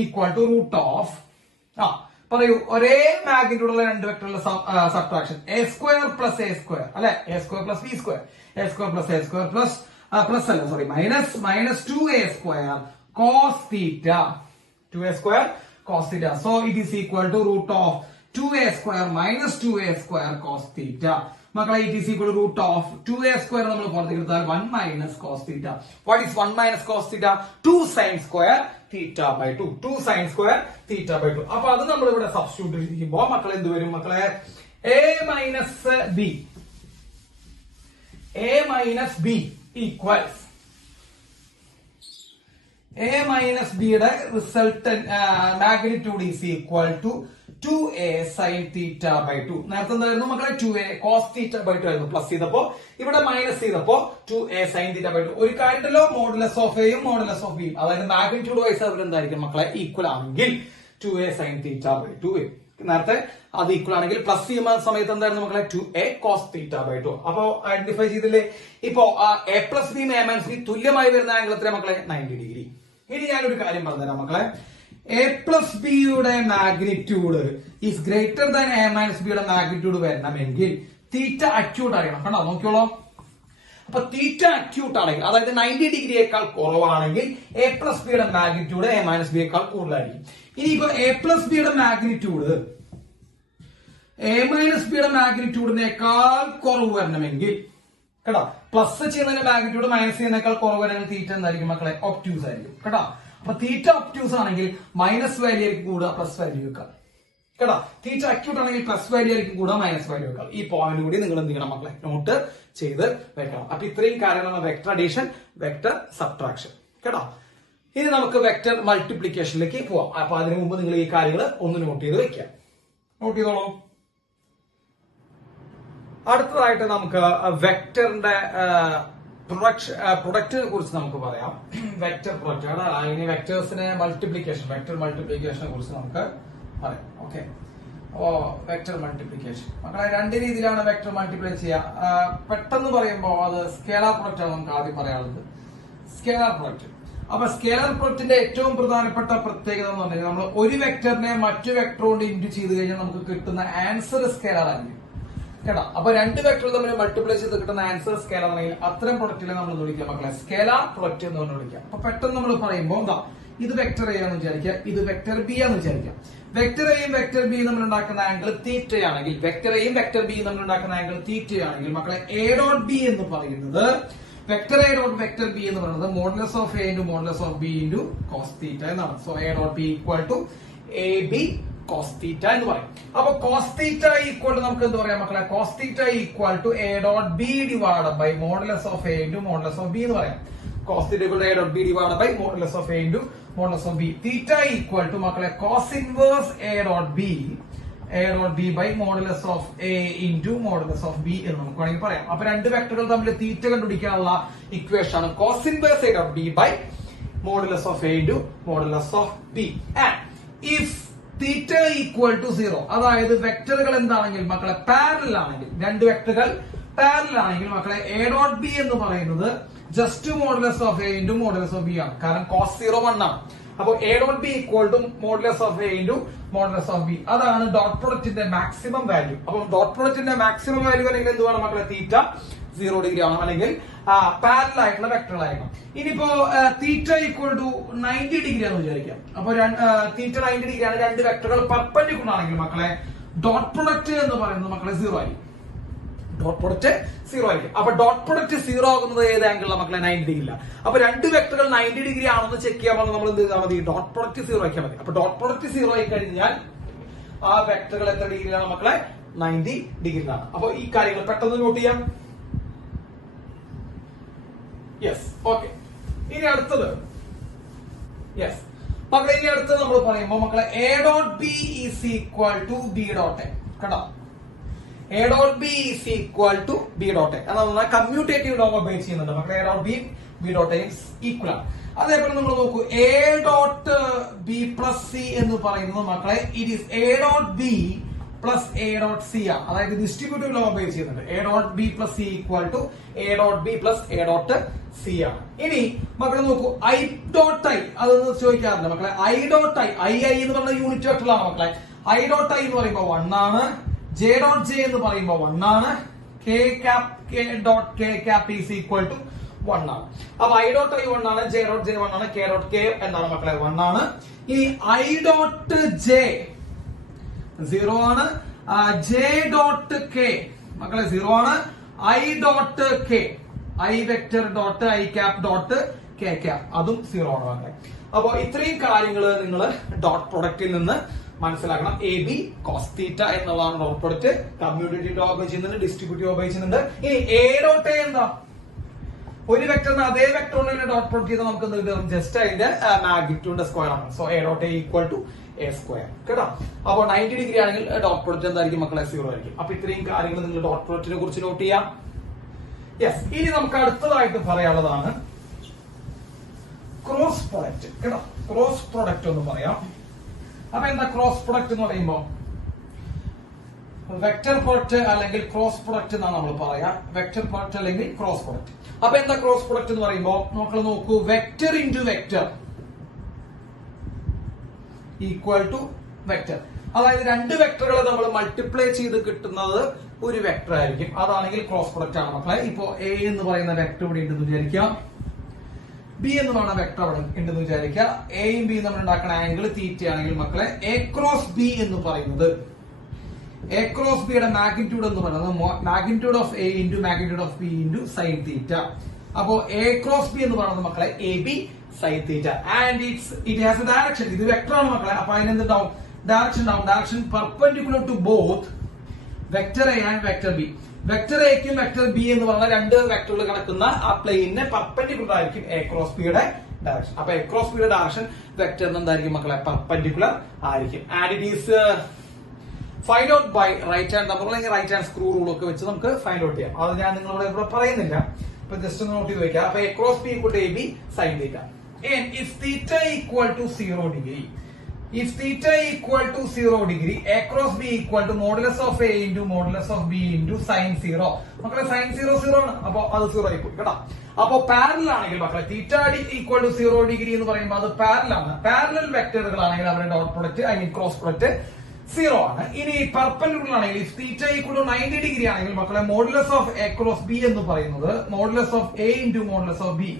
ഈക്വൽ ടു റൂട്ട് ഓഫ്, പറയൂ, ഒരേ മാഗ്നിറ്റ്യൂഡുള്ള രണ്ട് വെക്ടറുകളുടെ subtraction A square plus A square അല്ലെ, A square plus B square, A square plus A square plus അല്ല sorry minus 2a square cos theta, 2a square cos theta. So it is equal to root of 2a square minus 2a square cos theta. മക്കളെ it is equal root of 2a square നമ്മൾ പുറത്തേക്ക് എടുത്താൽ 1 minus cos theta. What is 1 minus cos theta? 2 sine square theta by 2, 2 sine square theta by 2. അപ്പൊ അത് നമ്മൾ ഇവിടെ substitute ചെയ്യുമ്പോ മക്കളെ എന്ത് വരും മക്കളെ? a minus B equals a minus ബിയുടെ resultant magnitude is equal to 2a sin theta by 2. നേരത്തെ എന്തായിരുന്നു മക്കളെ? 2a cos theta by 2 ആയിരുന്നു. പ്ലസ് ചെയ്തപ്പോ ഇവിടെ മൈനസ് ചെയ്തപ്പോ 2a sin theta by 2. ഒരു കാര്യമല്ലോ, മോഡുലസ് ഓഫ് എയും മോഡുലസ് ഓഫ് ബിയും, അതായത് മാഗ്നിറ്റ്യൂഡ് വൈസ് അവർ എന്തായിരിക്കും മക്കളെ? ഈക്വൽ ആണെങ്കിൽ 2a sin theta by 2 വരും. നേരത്തെ അത് ഈക്വൽ ആണെങ്കിൽ പ്ലസ് ചെയ്യുന്ന സമയത്ത് എന്തായിരുന്നു മക്കളെ? 2a cos theta by 2. അപ്പൊ ഐഡന്റിഫൈ ചെയ്തില്ലേ? ഇപ്പോ a പ്ലസ് ബിയും a മൈനസ് ബി തുല്യമായി വരുന്ന ആംഗിൾ എത്ര മക്കളെ? 90 ഡിഗ്രി. ഇനി ഞാനൊരു കാര്യം പറഞ്ഞുതരാം മക്കളെ. a പ്ലസ് ബിയുടെ magnitude is greater than a minus ബിയുടെ മാഗ്നിറ്റ്യൂഡ് വരണമെങ്കിൽ തീറ്റ അക്യൂട്ട് അറിയണം. കണ്ടോ, നോക്കിയോളൂ. അപ്പൊ തീറ്റ അക്യൂട്ട് ആണെങ്കിൽ, അതായത് 90 ഡിഗ്രിയേക്കാൾ കുറവാണെങ്കിൽ a പ്ലസ് ബിയുടെ മാഗ്നിറ്റ്യൂഡ് a മൈനസ് ബിയേക്കാൾ കൂടുതലായിരിക്കും. ഇനിയിപ്പോ a പ്ലസ് ബിയുടെ മാഗ്നിറ്റ്യൂഡ് a മൈനസ് ബിയുടെ മാഗ്നിറ്റ്യൂഡിനേക്കാൾ കുറവ് വരണമെങ്കിൽ, കേട്ടോ, പ്ലസ് ചെയ്യുന്നതിന്റെ മാഗ്നിറ്റ്യൂഡ് മൈനസ് ചെയ്യുന്നതിനേക്കാൾ കുറവ് വരണമെങ്കിൽ തീറ്റ എന്തായിരിക്കും മക്കളെ? ഒബ്റ്റ്യൂസ് ആയിരിക്കും കേട്ടോ. അപ്പൊ തീറ്റ ഒബ്റ്റ്യൂസ് ആണെങ്കിൽ മൈനസ് വാല്യൂ ആയിരിക്കും കൂടുക, പ്ലസ് വാല്യൂ വെക്കാം കേട്ടോ. തീറ്റ അക്യൂട്ട് ആണെങ്കിൽ പ്ലസ് വാല്യൂ ആയിരിക്കും കൂടുക, മൈനസ് വാല്യൂ വെക്കാം. ഈ പോയിന്റ് കൂടി നിങ്ങൾ എന്ത് ചെയ്യണം മക്കളെ? നോട്ട് ചെയ്ത് വെക്കണം. അപ്പൊ ഇത്രയും കാര്യങ്ങളാണ് വെക്ടർ അഡീഷൻ, വെക്ടർ സബ്ട്രാക്ഷൻ കേട്ടോ. ഇനി നമുക്ക് വെക്ടർ മൾട്ടിപ്ലിക്കേഷനിലേക്ക് പോവാം. അപ്പൊ അതിനു മുമ്പ് നിങ്ങൾ ഈ കാര്യങ്ങൾ ഒന്ന് നോട്ട് ചെയ്ത് വെക്കാം. നോട്ട് ചെയ്തോളൂ. അടുത്തതായിട്ട് നമുക്ക് വെക്ടറിന്റെ പ്രൊഡക്റ്റിനെ കുറിച്ച് നമുക്ക് പറയാം. വെക്ടർ പ്രൊഡക്റ്റ്, അതിന് വെക്ടേഴ്സിനെ മൾട്ടിപ്ലിക്കേഷൻ, വെക്ടർ മൾട്ടിപ്ലിക്കേഷനെ കുറിച്ച് നമുക്ക് പറയാം. ഓക്കെ, ഓ വെക്ടർ മൾട്ടിപ്ലിക്കേഷൻ മക്കളെ രണ്ട് രീതിയിലാണ് വെക്ടർ മൾട്ടിപ്ലൈ ചെയ്യുക. പെട്ടെന്ന് പറയുമ്പോൾ അത് സ്കേലാർ പ്രൊഡക്റ്റ് ആണ് നമുക്ക് ആദ്യം പറയാനുള്ളത്. Scalar product. അപ്പൊ സ്കേലാർ പ്രൊഡക്റ്റിന്റെ ഏറ്റവും പ്രധാനപ്പെട്ട പ്രത്യേകത എന്ന് പറഞ്ഞാൽ നമ്മൾ ഒരു വെക്ടറിനെ മറ്റു വെക്ടർ കൊണ്ട് ഇൻറ്റു ചെയ്ത് കഴിഞ്ഞാൽ നമുക്ക് കിട്ടുന്ന ആൻസർ സ്കേലാർ ആയിരിക്കും കേട്ടോ. അപ്പൊ രണ്ട് വെക്ടർ തമ്മിൽ മൾട്ടിപ്ലൈ ചെയ്ത് കിട്ടുന്ന ആൻസർ സ്കേലാർ ആണെങ്കിൽ അത്തരം പ്രൊഡക്റ്റിനെ നമ്മൾ വിളിക്കാം മക്കളെ സ്കേലാർ പ്രൊഡക്റ്റ് എന്ന് പറഞ്ഞു വിളിക്കാം. അപ്പൊ പെട്ടെന്ന് നമ്മൾ പറയുമ്പോൾ എന്താ ഇത് വെക്ടർ എ ആണെന്ന് വിചാരിക്കുക, ഇത് വെക്ടർ ബി ആണെന്ന് വിചാരിക്കാം. വെക്ടർ എയും വെക്ടർ ബിയും നമ്മൾ ഉണ്ടാക്കുന്ന ആംഗിൾ തീറ്റയാണെങ്കിൽ, വെക്ടർ എയും വെക്ടർ ബിയും നമ്മൾ ഉണ്ടാക്കുന്ന ആംഗിൾ തീറ്റയാണെങ്കിൽ മക്കളെ എ ഡോട്ട് ബി എന്ന് പറയുന്നത്, vector A dot vector B എന്ന് പറയുന്നത് modulus of A into modulus of B into cos theta എന്നാണ്. So A dot B equal to A B cos theta എന്ന് പറയും. അപ്പൊ കോസ് തീറ്റ ഈക്വൽ ടു നമുക്ക് എന്ത് പറയാം മക്കളെ, cos theta equal to A dot B divide by modulus of A into modulus of B എന്ന് പറയാം. Cos theta equal to A dot B divide by modulus of A into modulus of B. Theta equal to മക്കളെ cos inverse A dot B by modulus of A into modulus of B എന്ന് നമുക്ക് വേണമെങ്കിൽ പറയാം. അപ്പൊ രണ്ട് വെക്ടറുകൾ തമ്മിൽ തീറ്റ കണ്ടുപിടിക്കാനുള്ള ഇക്വേഷൻ ആണ് cos inverse A dot B by modulus of A into modulus of B. And if theta equal to 0, അതായത് വെക്ടറുകൾ എന്താണെങ്കിൽ മക്കളെ പാരലൽ ആണെങ്കിൽ, രണ്ട് വെക്ടറുകൾ പാരലൽ ആണെങ്കിൽ മക്കളെ എ ഡോട്ട് ബി എന്ന് പറയുന്നത് just modulus of A into modulus of B ആണ്. കാരണം കോസ് 0 1 ആണ്. അപ്പൊ A dot B equal to modulus of A into modulus of B. അതാണ് ഡോട്ട് പ്രൊഡക്റ്റിന്റെ മാക്സിമം വാല്യൂ. അപ്പൊ ഡോട്ട് പ്രൊഡക്റ്റിന്റെ മാക്സിമം വാല്യൂ അല്ലെങ്കിൽ എന്ത് വേണം മക്കളെ, തീറ്റ 0 ഡിഗ്രി ആവണം, അല്ലെങ്കിൽ പാരലൽ ആയിട്ടുള്ള വെക്ടറുകളായിരിക്കണം. ഇനിയിപ്പോ തീറ്റ ഈക്വൽ ടു 90 ഡിഗ്രി ആണെന്ന് വിചാരിക്കാം. അപ്പൊ തീറ്റ 90 ഡിഗ്രി ആണ്, രണ്ട് വെക്ടറുകൾ പെർപെൻഡിക്കുലർ ആണെങ്കിൽ മക്കളെ ഡോട്ട് പ്രൊഡക്റ്റ് എന്ന് പറയുന്നത് മക്കളെ 0 ആയിരിക്കും. ഡോട്ട് പ്രൊഡക്റ്റ് 0 ആയിരിക്കും. അപ്പൊ ഡോട്ട് പ്രൊഡക്റ്റ് 0 ആകുന്നത് ഏത് ആംഗിളിലാണ് മക്കളെ, 90 ഡിഗ്രി. അപ്പൊ രണ്ട് വെക്ടറുകൾ 90 ഡിഗ്രി ആണെന്ന് ചെക്ക് ചെയ്യാൻ നമ്മൾ എന്ത് ചെയ്താൽ മതി, ഡോട്ട് പ്രൊഡക്റ്റ് 0 ആക്കിയാൽ മതി. അപ്പൊ ഡോട്ട് പ്രൊഡക്റ്റ് 0 ആയി കഴിഞ്ഞാൽ ആ വെക്ടറുകൾ എത്ര ഡിഗ്രിയിലാണ് മക്കളെ, 90 ഡിഗ്രിയിലാണ്. അപ്പൊ ഈ കാര്യങ്ങൾ പെട്ടെന്ന് നോട്ട് ചെയ്യാം. Yes, okay. ഇനി അടുത്തത്, യെസ് മക്കളെ, ഇനി അടുത്തത് നമ്മൾ പറയുമ്പോൾ മക്കളെ A dot B is equal to B dot A. കണ്ടോ, A dot B is equal to B dot A എന്നാണ് കമ്മ്യൂട്ടേറ്റീവ് ലോങ് ഒബേ ചെയ്യുന്നുണ്ട് മക്കളെ. A dot B dot A equal ആണ്. അതേപോലെ നമ്മൾ നോക്കൂ, A dot B plus C എന്ന് പറയുന്നത് മക്കളെ it is A dot B plus A dot C ആണ്. അതായത് ഡിസ്ട്രിബ്യൂട്ടീവ് ലോ ഒബേ ചെയ്യുന്നുണ്ട്. A dot B plus C equal to A dot B plus A dot C ആണ്. ഇനി മക്കളെ നോക്കൂ, ഐ ഡോട്ട് ഐ അതൊന്നും ചോദിക്കാറില്ല മക്കളെ. ഐ ഡോട്ട് ഐ എന്ന് പറഞ്ഞ യൂണിറ്റ് വെക്ടറിലാണ് മക്കളെ. ഐ ഡോട്ട് ഐ എന്ന് പറയുമ്പോൾ 1 ആണ്, ജെ ഡോട്ട് ജെ എന്ന് പറയുമ്പോൾ 1 ആണ്, K dot K cap is equal to 1 ആണ്. അപ്പൊ ഐ ഡോട്ട് ഐ 1 ആണ്, ജെ ഡോട്ട് ജെ 1 ആണ്, കെ ഡോട്ട് കെ എന്താണ് മക്കളെ 1 ആണ്. ഇനി ഐ ഡോട്ട് ജെ 0 ആണ്, ജെ ഡോട്ട് കെ മക്കളെ 0 ആണ്, I dot K I vector dot I cap dot K cap അതും 0 ആണ് മക്കളെ. അപ്പൊ ഇത്രയും കാര്യങ്ങൾ നിങ്ങൾ ഡോട്ട് പ്രൊഡക്റ്റിൽ നിന്ന് മനസ്സിലാക്കണം. എ ബി കോസ് തീറ്റ എന്നുള്ളതാണ് dot product. Commutative law obey ചെയ്യുന്നുണ്ട്, ഡിസ്ട്രിബ്യൂട്ടീവ് ഒബേ ചെയ്യുന്നുണ്ട്. ഇനി എ ഡോട്ട് എ എന്താ, ഒരു വെക്ടറിന് അതേ വെക്ടറിനെ ഡോട്ട് പ്രൊഡക്റ്റ് ചെയ്താൽ നമുക്ക് എന്ത് കിട്ടും, ജസ്റ്റ് അതിന്റെ മാഗ്നിറ്റ്യൂഡിന്റെ സ്ക്വയർ ആണ്. So A dot A equal to A square. കേട്ടോ, അപ്പൊ 90 ഡിഗ്രി ആണെങ്കിൽ ഡോട്ട് പ്രൊഡക്റ്റ് എന്തായിരിക്കും മക്കളെ, 0 ആയിരിക്കും. അപ്പൊ ഇത്രയും കാര്യങ്ങൾ നിങ്ങൾ ഡോട്ട് പ്രൊഡക്റ്റിനെ കുറിച്ച് നോട്ട് ചെയ്യാം. യെസ്, ഇനി നമുക്ക് അടുത്തതായിട്ട് പറയാനുള്ളതാണ് ക്രോസ് പ്രൊഡക്റ്റ്. കേട്ടോ, ക്രോസ് പ്രൊഡക്റ്റ് എന്ന് പറയാം. അപ്പൊ എന്താ ക്രോസ് പ്രൊഡക്റ്റ് എന്ന് പറയുമ്പോ, വെക്ടർ പ്രൊഡക്റ്റ് അല്ലെങ്കിൽ ക്രോസ് പ്രൊഡക്റ്റ് എന്നാണ് നമ്മൾ പറയാ. വെക്ടർ പ്രൊഡക്റ്റ് അല്ലെങ്കിൽ ക്രോസ് പ്രൊഡക്റ്റ്. അപ്പൊ എന്താ ക്രോസ് പ്രൊഡക്റ്റ് എന്ന് പറയുമ്പോ, നമ്മൾ നോക്കൂ, vector into vector equal to vector. അതായത് രണ്ട് വെക്ടറുകൾ നമ്മൾ മൾട്ടിപ്ലൈ ചെയ്ത് കിട്ടുന്നത് ഒരു വെക്ടർ ആയിരിക്കും. അതാണെങ്കിൽ ക്രോസ് പ്രൊഡക്റ്റ് ആണ് മക്കളെ. ഇപ്പോ എ എന്ന് പറയുന്ന വെക്ടർ ഇവിടെ ഉണ്ടെന്ന് വിചാരിക്കാം, ബി എന്ന് പറയുന്ന വെക്ടർ അവിടെ ഉണ്ടെന്ന് വിചാരിക്കുക. എയും ബിയും നമ്മൾ ഉണ്ടാക്കുന്ന ആംഗിൾ തീറ്റ ആണെങ്കിൽ മക്കളെ എ ക്രോസ് ബി എന്ന് പറയുന്നത്, എ ക്രോസ് ബിയുടെ മാഗ്നിറ്റ്യൂഡ് എന്ന് പറയുന്നത് magnitude of A into magnitude of B into sine theta. അപ്പോ എ ക്രോസ് ബി എന്ന് പറയുന്നത് മക്കളെ A B sine theta. And it has a direction. ഇത് വെക്ടർ ആണ് മക്കളെ. അപ്പൊ അതിനെന്തുണ്ടാവും, ഡയറക്ഷൻ ഉണ്ടാവും. Direction perpendicular to both vector A and vector B. Vector എക്കും വെക്ടർ ബി എന്ന് പറഞ്ഞ രണ്ട് വെക്ടറുകൾ കിടക്കുന്ന ആ പ്ലെയിനിന് പെർപെൻഡിക്കുലർ ആയിരിക്കും എ ക്രോസ് ബിയുടെ ഡയറക്ഷൻ. അപ്പൊ എ ക്രോസ് ബിയുടെ ഡയറക്ഷൻ വെക്ടറിന് എന്തായിരിക്കും മക്കളെ, പെർപെൻഡിക്കുലർ ആയിരിക്കും. And it is find out by right hand number അല്ലെങ്കിൽ റൈറ്റ് ഹാൻഡ് സ്ക്രൂ റൂൾ ഒക്കെ വെച്ച് നമുക്ക് ഫൈൻഡ് ഔട്ട് ചെയ്യാം. അത് ഞാൻ നിങ്ങളോട് ഇവിടെ പറയുന്നില്ല, ഇപ്പൊ ജസ്റ്റ് ഒന്ന് നോട്ട് ചെയ്ത് വെക്കാം. അപ്പൊ A cross B equal to A B sine theta. If theta equal to 0 degree, if theta equal to 0 degree, a cross b equal to modulus of a into modulus of b into sin 0. മക്കളെ sin 0 0 ആണ്. അപ്പൊ അത് 0 ആയിപ്പോയി കേട്ടോ. അപ്പൊ parallel ആണെങ്കിൽ മക്കളെ theta equal to 0 degree എന്ന് പറയുമ്പോൾ അത് പാരലൽ ആണ്. പാരലൽ വെക്ടറുകൾ ആണെങ്കിൽ അവരുടെ dot product I mean cross product 0 ആണ്. ഇനി പെർപെൻഡിക്കുലർ ആണെങ്കിൽ if theta equal to 90 degree ആണെങ്കിൽ മക്കളെ modulus of a cross b എന്ന് പറയുന്നത് modulus of a into modulus of b.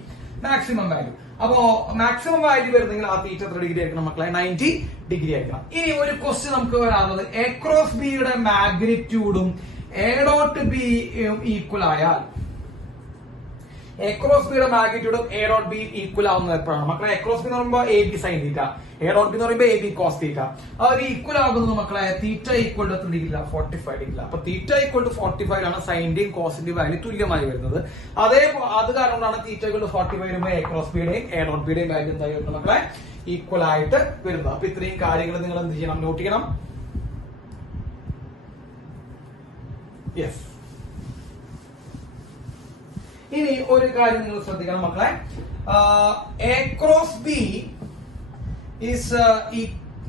Maximum value. അപ്പോ മാക്സിമം വാല്യൂ വരുന്നെങ്കിൽ ആ തീറ്റ എത്ര ഡിഗ്രി ആയിരിക്കണം മക്കളെ? 90 ഡിഗ്രി ആയിരിക്കണം. ഇനി ഒരു ക്വസ്റ്റ്യൻ നമുക്ക് വരാറുള്ളത് എ ക്രോസ് ബിയുടെ മാഗ്നിറ്റ്യൂഡും എ ഡോട്ട് ബി ഈക്വൽ ആയാൽ, എ ക്രോസ് ബിയുടെ മാഗ്നിറ്റ്യൂഡും എ ഡോട്ട് ബി ഈക്വൽ ആവുന്നത് എപ്പോഴാണ് മക്കളെ? എ ക്രോസ് ബി എന്ന് പറയുമ്പോൾ A B sine theta, A dot B എന്ന് പറയുമ്പോൾ എ ബി കോസ് തീറ്റ. അവർ ഈക്വൽ ആകുന്നത് മക്കളെ തീറ്റ ഈക്വൽ ടു 45 ഡിഗ്രി. അപ്പൊ തീറ്റ ഈക്വൽ ടു 45 ആണ് സൈന്റെയും കോസിന്റെയും വാല്യൂ തുല്യമായി വരുന്നത്. അത് കാരണമാണ് തീറ്റ ഈക്വൽ ടു 45 വരുമ്പോൾ എ ക്രോസ് ബിയുടെയും എ ഡോട്ട് ബിയുടെയും വാല്യൂ എന്തായി വരുന്നത് മക്കളെ? ഈക്വൽ ആയിട്ട് വരുന്നത്. അപ്പൊ ഇത്രയും കാര്യങ്ങൾ നിങ്ങൾ എന്ത് ചെയ്യണം? നോട്ട് ചെയ്യണം. യെസ്. ഇനി ഒരു കാര്യം നിങ്ങൾ ശ്രദ്ധിക്കണം മക്കളെ, A cross B is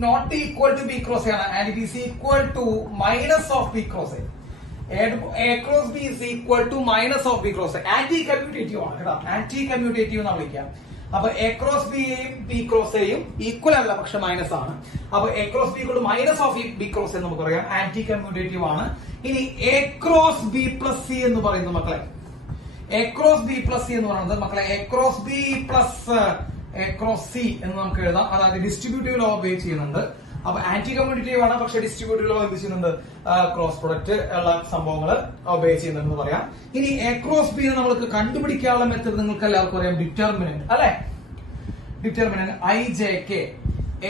not equal to B cross ആണ്, and it is equal to minus of B cross. A cross B is equal to minus of B cross. Anti commutative ആണ് കേട്ടോ, anti commutative എന്ന് വിളിക്കാം. അപ്പൊ A cross ബിയെയും B cross എയും equal അല്ല, പക്ഷെ മൈനസ് ആണ്. അപ്പൊ A cross B equal to minus of B cross എന്ന് നമുക്കറിയാം, ആന്റി കമ്മ്യൂട്ടേറ്റീവ് ആണ്. ഇനി A cross B plus C എന്ന് പറയുന്നത് മക്കളെ, A cross B plus C എന്ന് പറയുന്നത് മക്കളെ A cross B plus A cross C എന്ന് നമുക്ക് എഴുതാം. അതായത് ഡിസ്ട്രിബ്യൂട്ടീവ് ലോ ഒബേ ചെയ്യുന്നുണ്ട്. അപ്പൊ ആന്റി കമ്മ്യൂട്ടേറ്റീവ് ആണ്, പക്ഷെ ഡിസ്ട്രിബ്യൂട്ടീവ് ലോ എന്ത് ചെയ്യുന്നുണ്ട്? ക്രോസ് പ്രൊഡക്റ്റ് ഉള്ള സംഭവങ്ങൾ ഒബേ ചെയ്യുന്നുണ്ടെന്ന് പറയാം. ഇനി എ ക്രോസ് ബി നമ്മൾക്ക് കണ്ടുപിടിക്കാനുള്ള മെത്തേഡ് നിങ്ങൾക്ക് എല്ലാവർക്കും അറിയാം, ഡിറ്റർമിനന്റ് അല്ലെ? Determinant I J K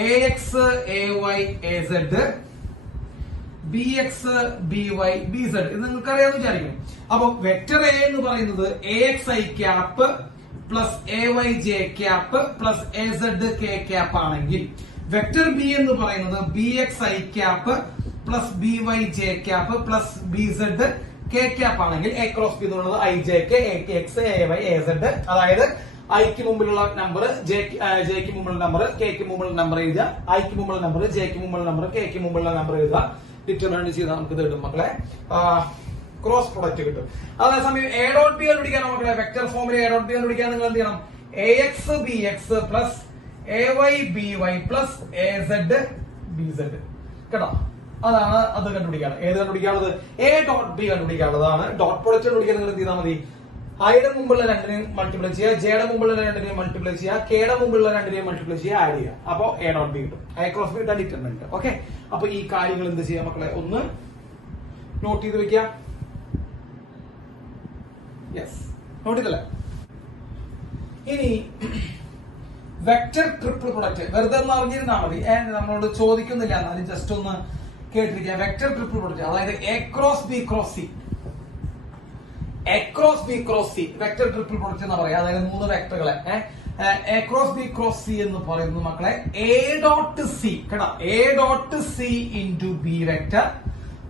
A X A Y A Z B X B Y B Z ഇത് നിങ്ങൾക്ക് അറിയാമെന്ന് വിചാരിക്കുന്നു. അപ്പൊ വെക്ടർ എ എന്ന് പറയുന്നത് A X I cap plus A Y J cap plus A Z K cap ആണെങ്കിൽ, vector B എന്ന് പറയുന്നത് B X I cap plus B Y J cap plus B Z K cap ആണെങ്കിൽ, A cross B എന്ന് പറയുന്നത് I J K A X A Y A Z. അതായത് ഐക്ക് മുമ്പിലുള്ള number ജെക്ക് മുമ്പിലുള്ള നമ്പർ കെക്ക് മുമ്പിലുള്ള നമ്പർ എഴുതുക, ഐക്ക് മുമ്പിലുള്ള നമ്പർ ജെക്ക് മുമ്പിലുള്ള നമ്പർ കെക്ക് മുമ്പിലുള്ള നമ്പർ എഴുതുക. ഡിറ്റർമിനന്റ് ചെയ്താൽ നമുക്ക് ഇത് കിട്ടും മക്കളെ, ക്രോസ് പ്രൊഡക്റ്റ് കിട്ടും. അതേസമയം എ ഡോട്ട് ബി കണ്ടുപിടിക്കാൻ മക്കളെ വെക്ടർ ഫോമിൽ എ ഡോട്ട് ബി കണ്ടുപിടിക്കാൻ നിങ്ങൾ എന്ത് ചെയ്യണം? A X B X plus A Y B Y plus A Z B Z കേട്ടോ. അതാണ് അത് കണ്ടുപിടിക്കാണ്. ഏത് കണ്ടുപിടിക്കാനുള്ളത്? എ ഡോട്ട് ബി കണ്ടുപിടിക്കാനുള്ളതാണ്. ഡോട്ട് പ്രൊഡക്റ്റ് കണ്ടുപിടിക്കാൻ നിങ്ങൾ എന്ത് ചെയ്താൽ മതി? ഐയുടെ മുമ്പുള്ള രണ്ടിനെയും മൾട്ടിപ്ലൈ ചെയ്യുക, ജെയുടെ മുമ്പുള്ള രണ്ടിനെയും മൾട്ടിപ്ലൈ ചെയ്യുക, കെയുടെ മുമ്പുള്ള രണ്ടിനെയും മൾട്ടിപ്ലൈ ചെയ്യുക, ആഡ് ചെയ്യുക. അപ്പോ എ ഡോട്ട് ബി കിട്ടും. എ ക്രോസ് ബി ഇട്ടാൽ ഡിറ്റർമിനന്റ്. ഓക്കെ, അപ്പൊ ഈ കാര്യങ്ങൾ എന്ത് ചെയ്യാം മക്കളെ? ഒന്ന് നോട്ട് ചെയ്ത് വെക്കുക. യെസ്, നോട്ട് ചെയ്തല്ലേ? ഇനി വെക്ടർ ട്രിപ്പിൾ പ്രൊഡക്റ്റ് വെറുതെ ഒന്ന് അറിഞ്ഞിരുന്നാൽ മതി, നമ്മളോട് ചോദിക്കുന്നില്ല, എന്നാലും ജസ്റ്റ് ഒന്ന് കേട്ടിരിക്കുക. വെക്ടർ ട്രിപ്പിൾ പ്രൊഡക്റ്റ് അതായത് A cross B cross C, A cross B cross C vector triple product എന്ന് പറയാം. അതായത് മൂന്ന് വെക്ടറുകളെ A cross B cross C എന്ന് പറയുന്നത് മക്കളെ എ ഡോട്ട് സി കേട്ടോ, A dot C into B vector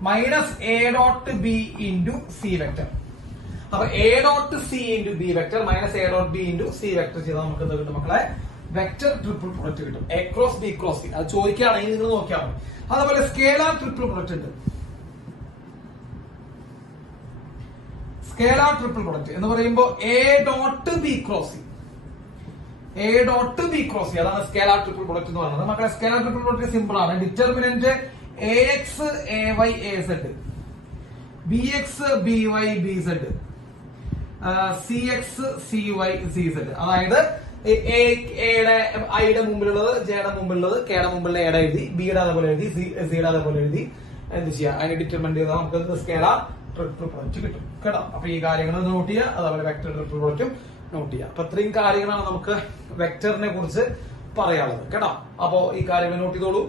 minus A dot B into C vector. അപ്പൊ A dot C into B vector minus A dot B into C vector ചെയ്താൽ നമുക്ക് എന്ത് കിട്ടും മക്കളെ? വെക്ടർ ട്രിപ്പിൾ പ്രൊഡക്റ്റ് കിട്ടും. A cross B cross C അത് ചോദിക്കുകയാണെങ്കിൽ നിങ്ങൾ നോക്കിയാൽ മതി. അതുപോലെ സ്കേലാർ ട്രിപ്പിൾ പ്രൊഡക്റ്റ് ഉണ്ട്. സ്കേലാർ ട്രിപ്പിൾ പ്രൊഡക്റ്റ് എന്ന് പറയുമ്പോൾ A dot B cross C, A dot B cross C അതാണ് സ്കേലാർ ട്രിപ്പിൾ പ്രൊഡക്റ്റ് എന്ന് പറയുന്നത്. മക്കളെ സ്കേലാർ ട്രിപ്പിൾ പ്രൊഡക്റ്റ് സിമ്പിൾ ആണ്. Determinant A X A Y A Z, B X B Y B Z, C X C Y C Z. അതായത് ഐയുടെ മുമ്പിലുള്ളത് ജെയുടെ മുമ്പിലുള്ളത് കെയുടെ മുമ്പിലുള്ള എയുടെ എഴുതി, ബിയുടെ അതേപോലെ എഴുതി, സിയുടെ അതേപോലെ എഴുതി എന്ത് ചെയ്യാം? അതിന് ഡിറ്റർമിനന്റ് ചെയ്താൽ നമുക്ക് സ്കേലാർ ട്രിപ്പിൾ പ്രൊഡക്റ്റ് കിട്ടും കേട്ടോ. അപ്പൊ ഈ കാര്യങ്ങൾ നോട്ട് ചെയ്യുക. അതേപോലെ വെക്ടർ ട്രിപ്പിൾ പ്രൊഡക്റ്റും നോട്ട് ചെയ്യുക. അപ്പൊ ഇത്രയും കാര്യങ്ങളാണ് നമുക്ക് വെക്ടറിനെ കുറിച്ച് പറയാനുള്ളത് കേട്ടോ. അപ്പോ ഈ കാര്യങ്ങൾ നോട്ട് ചെയ്തോളൂ.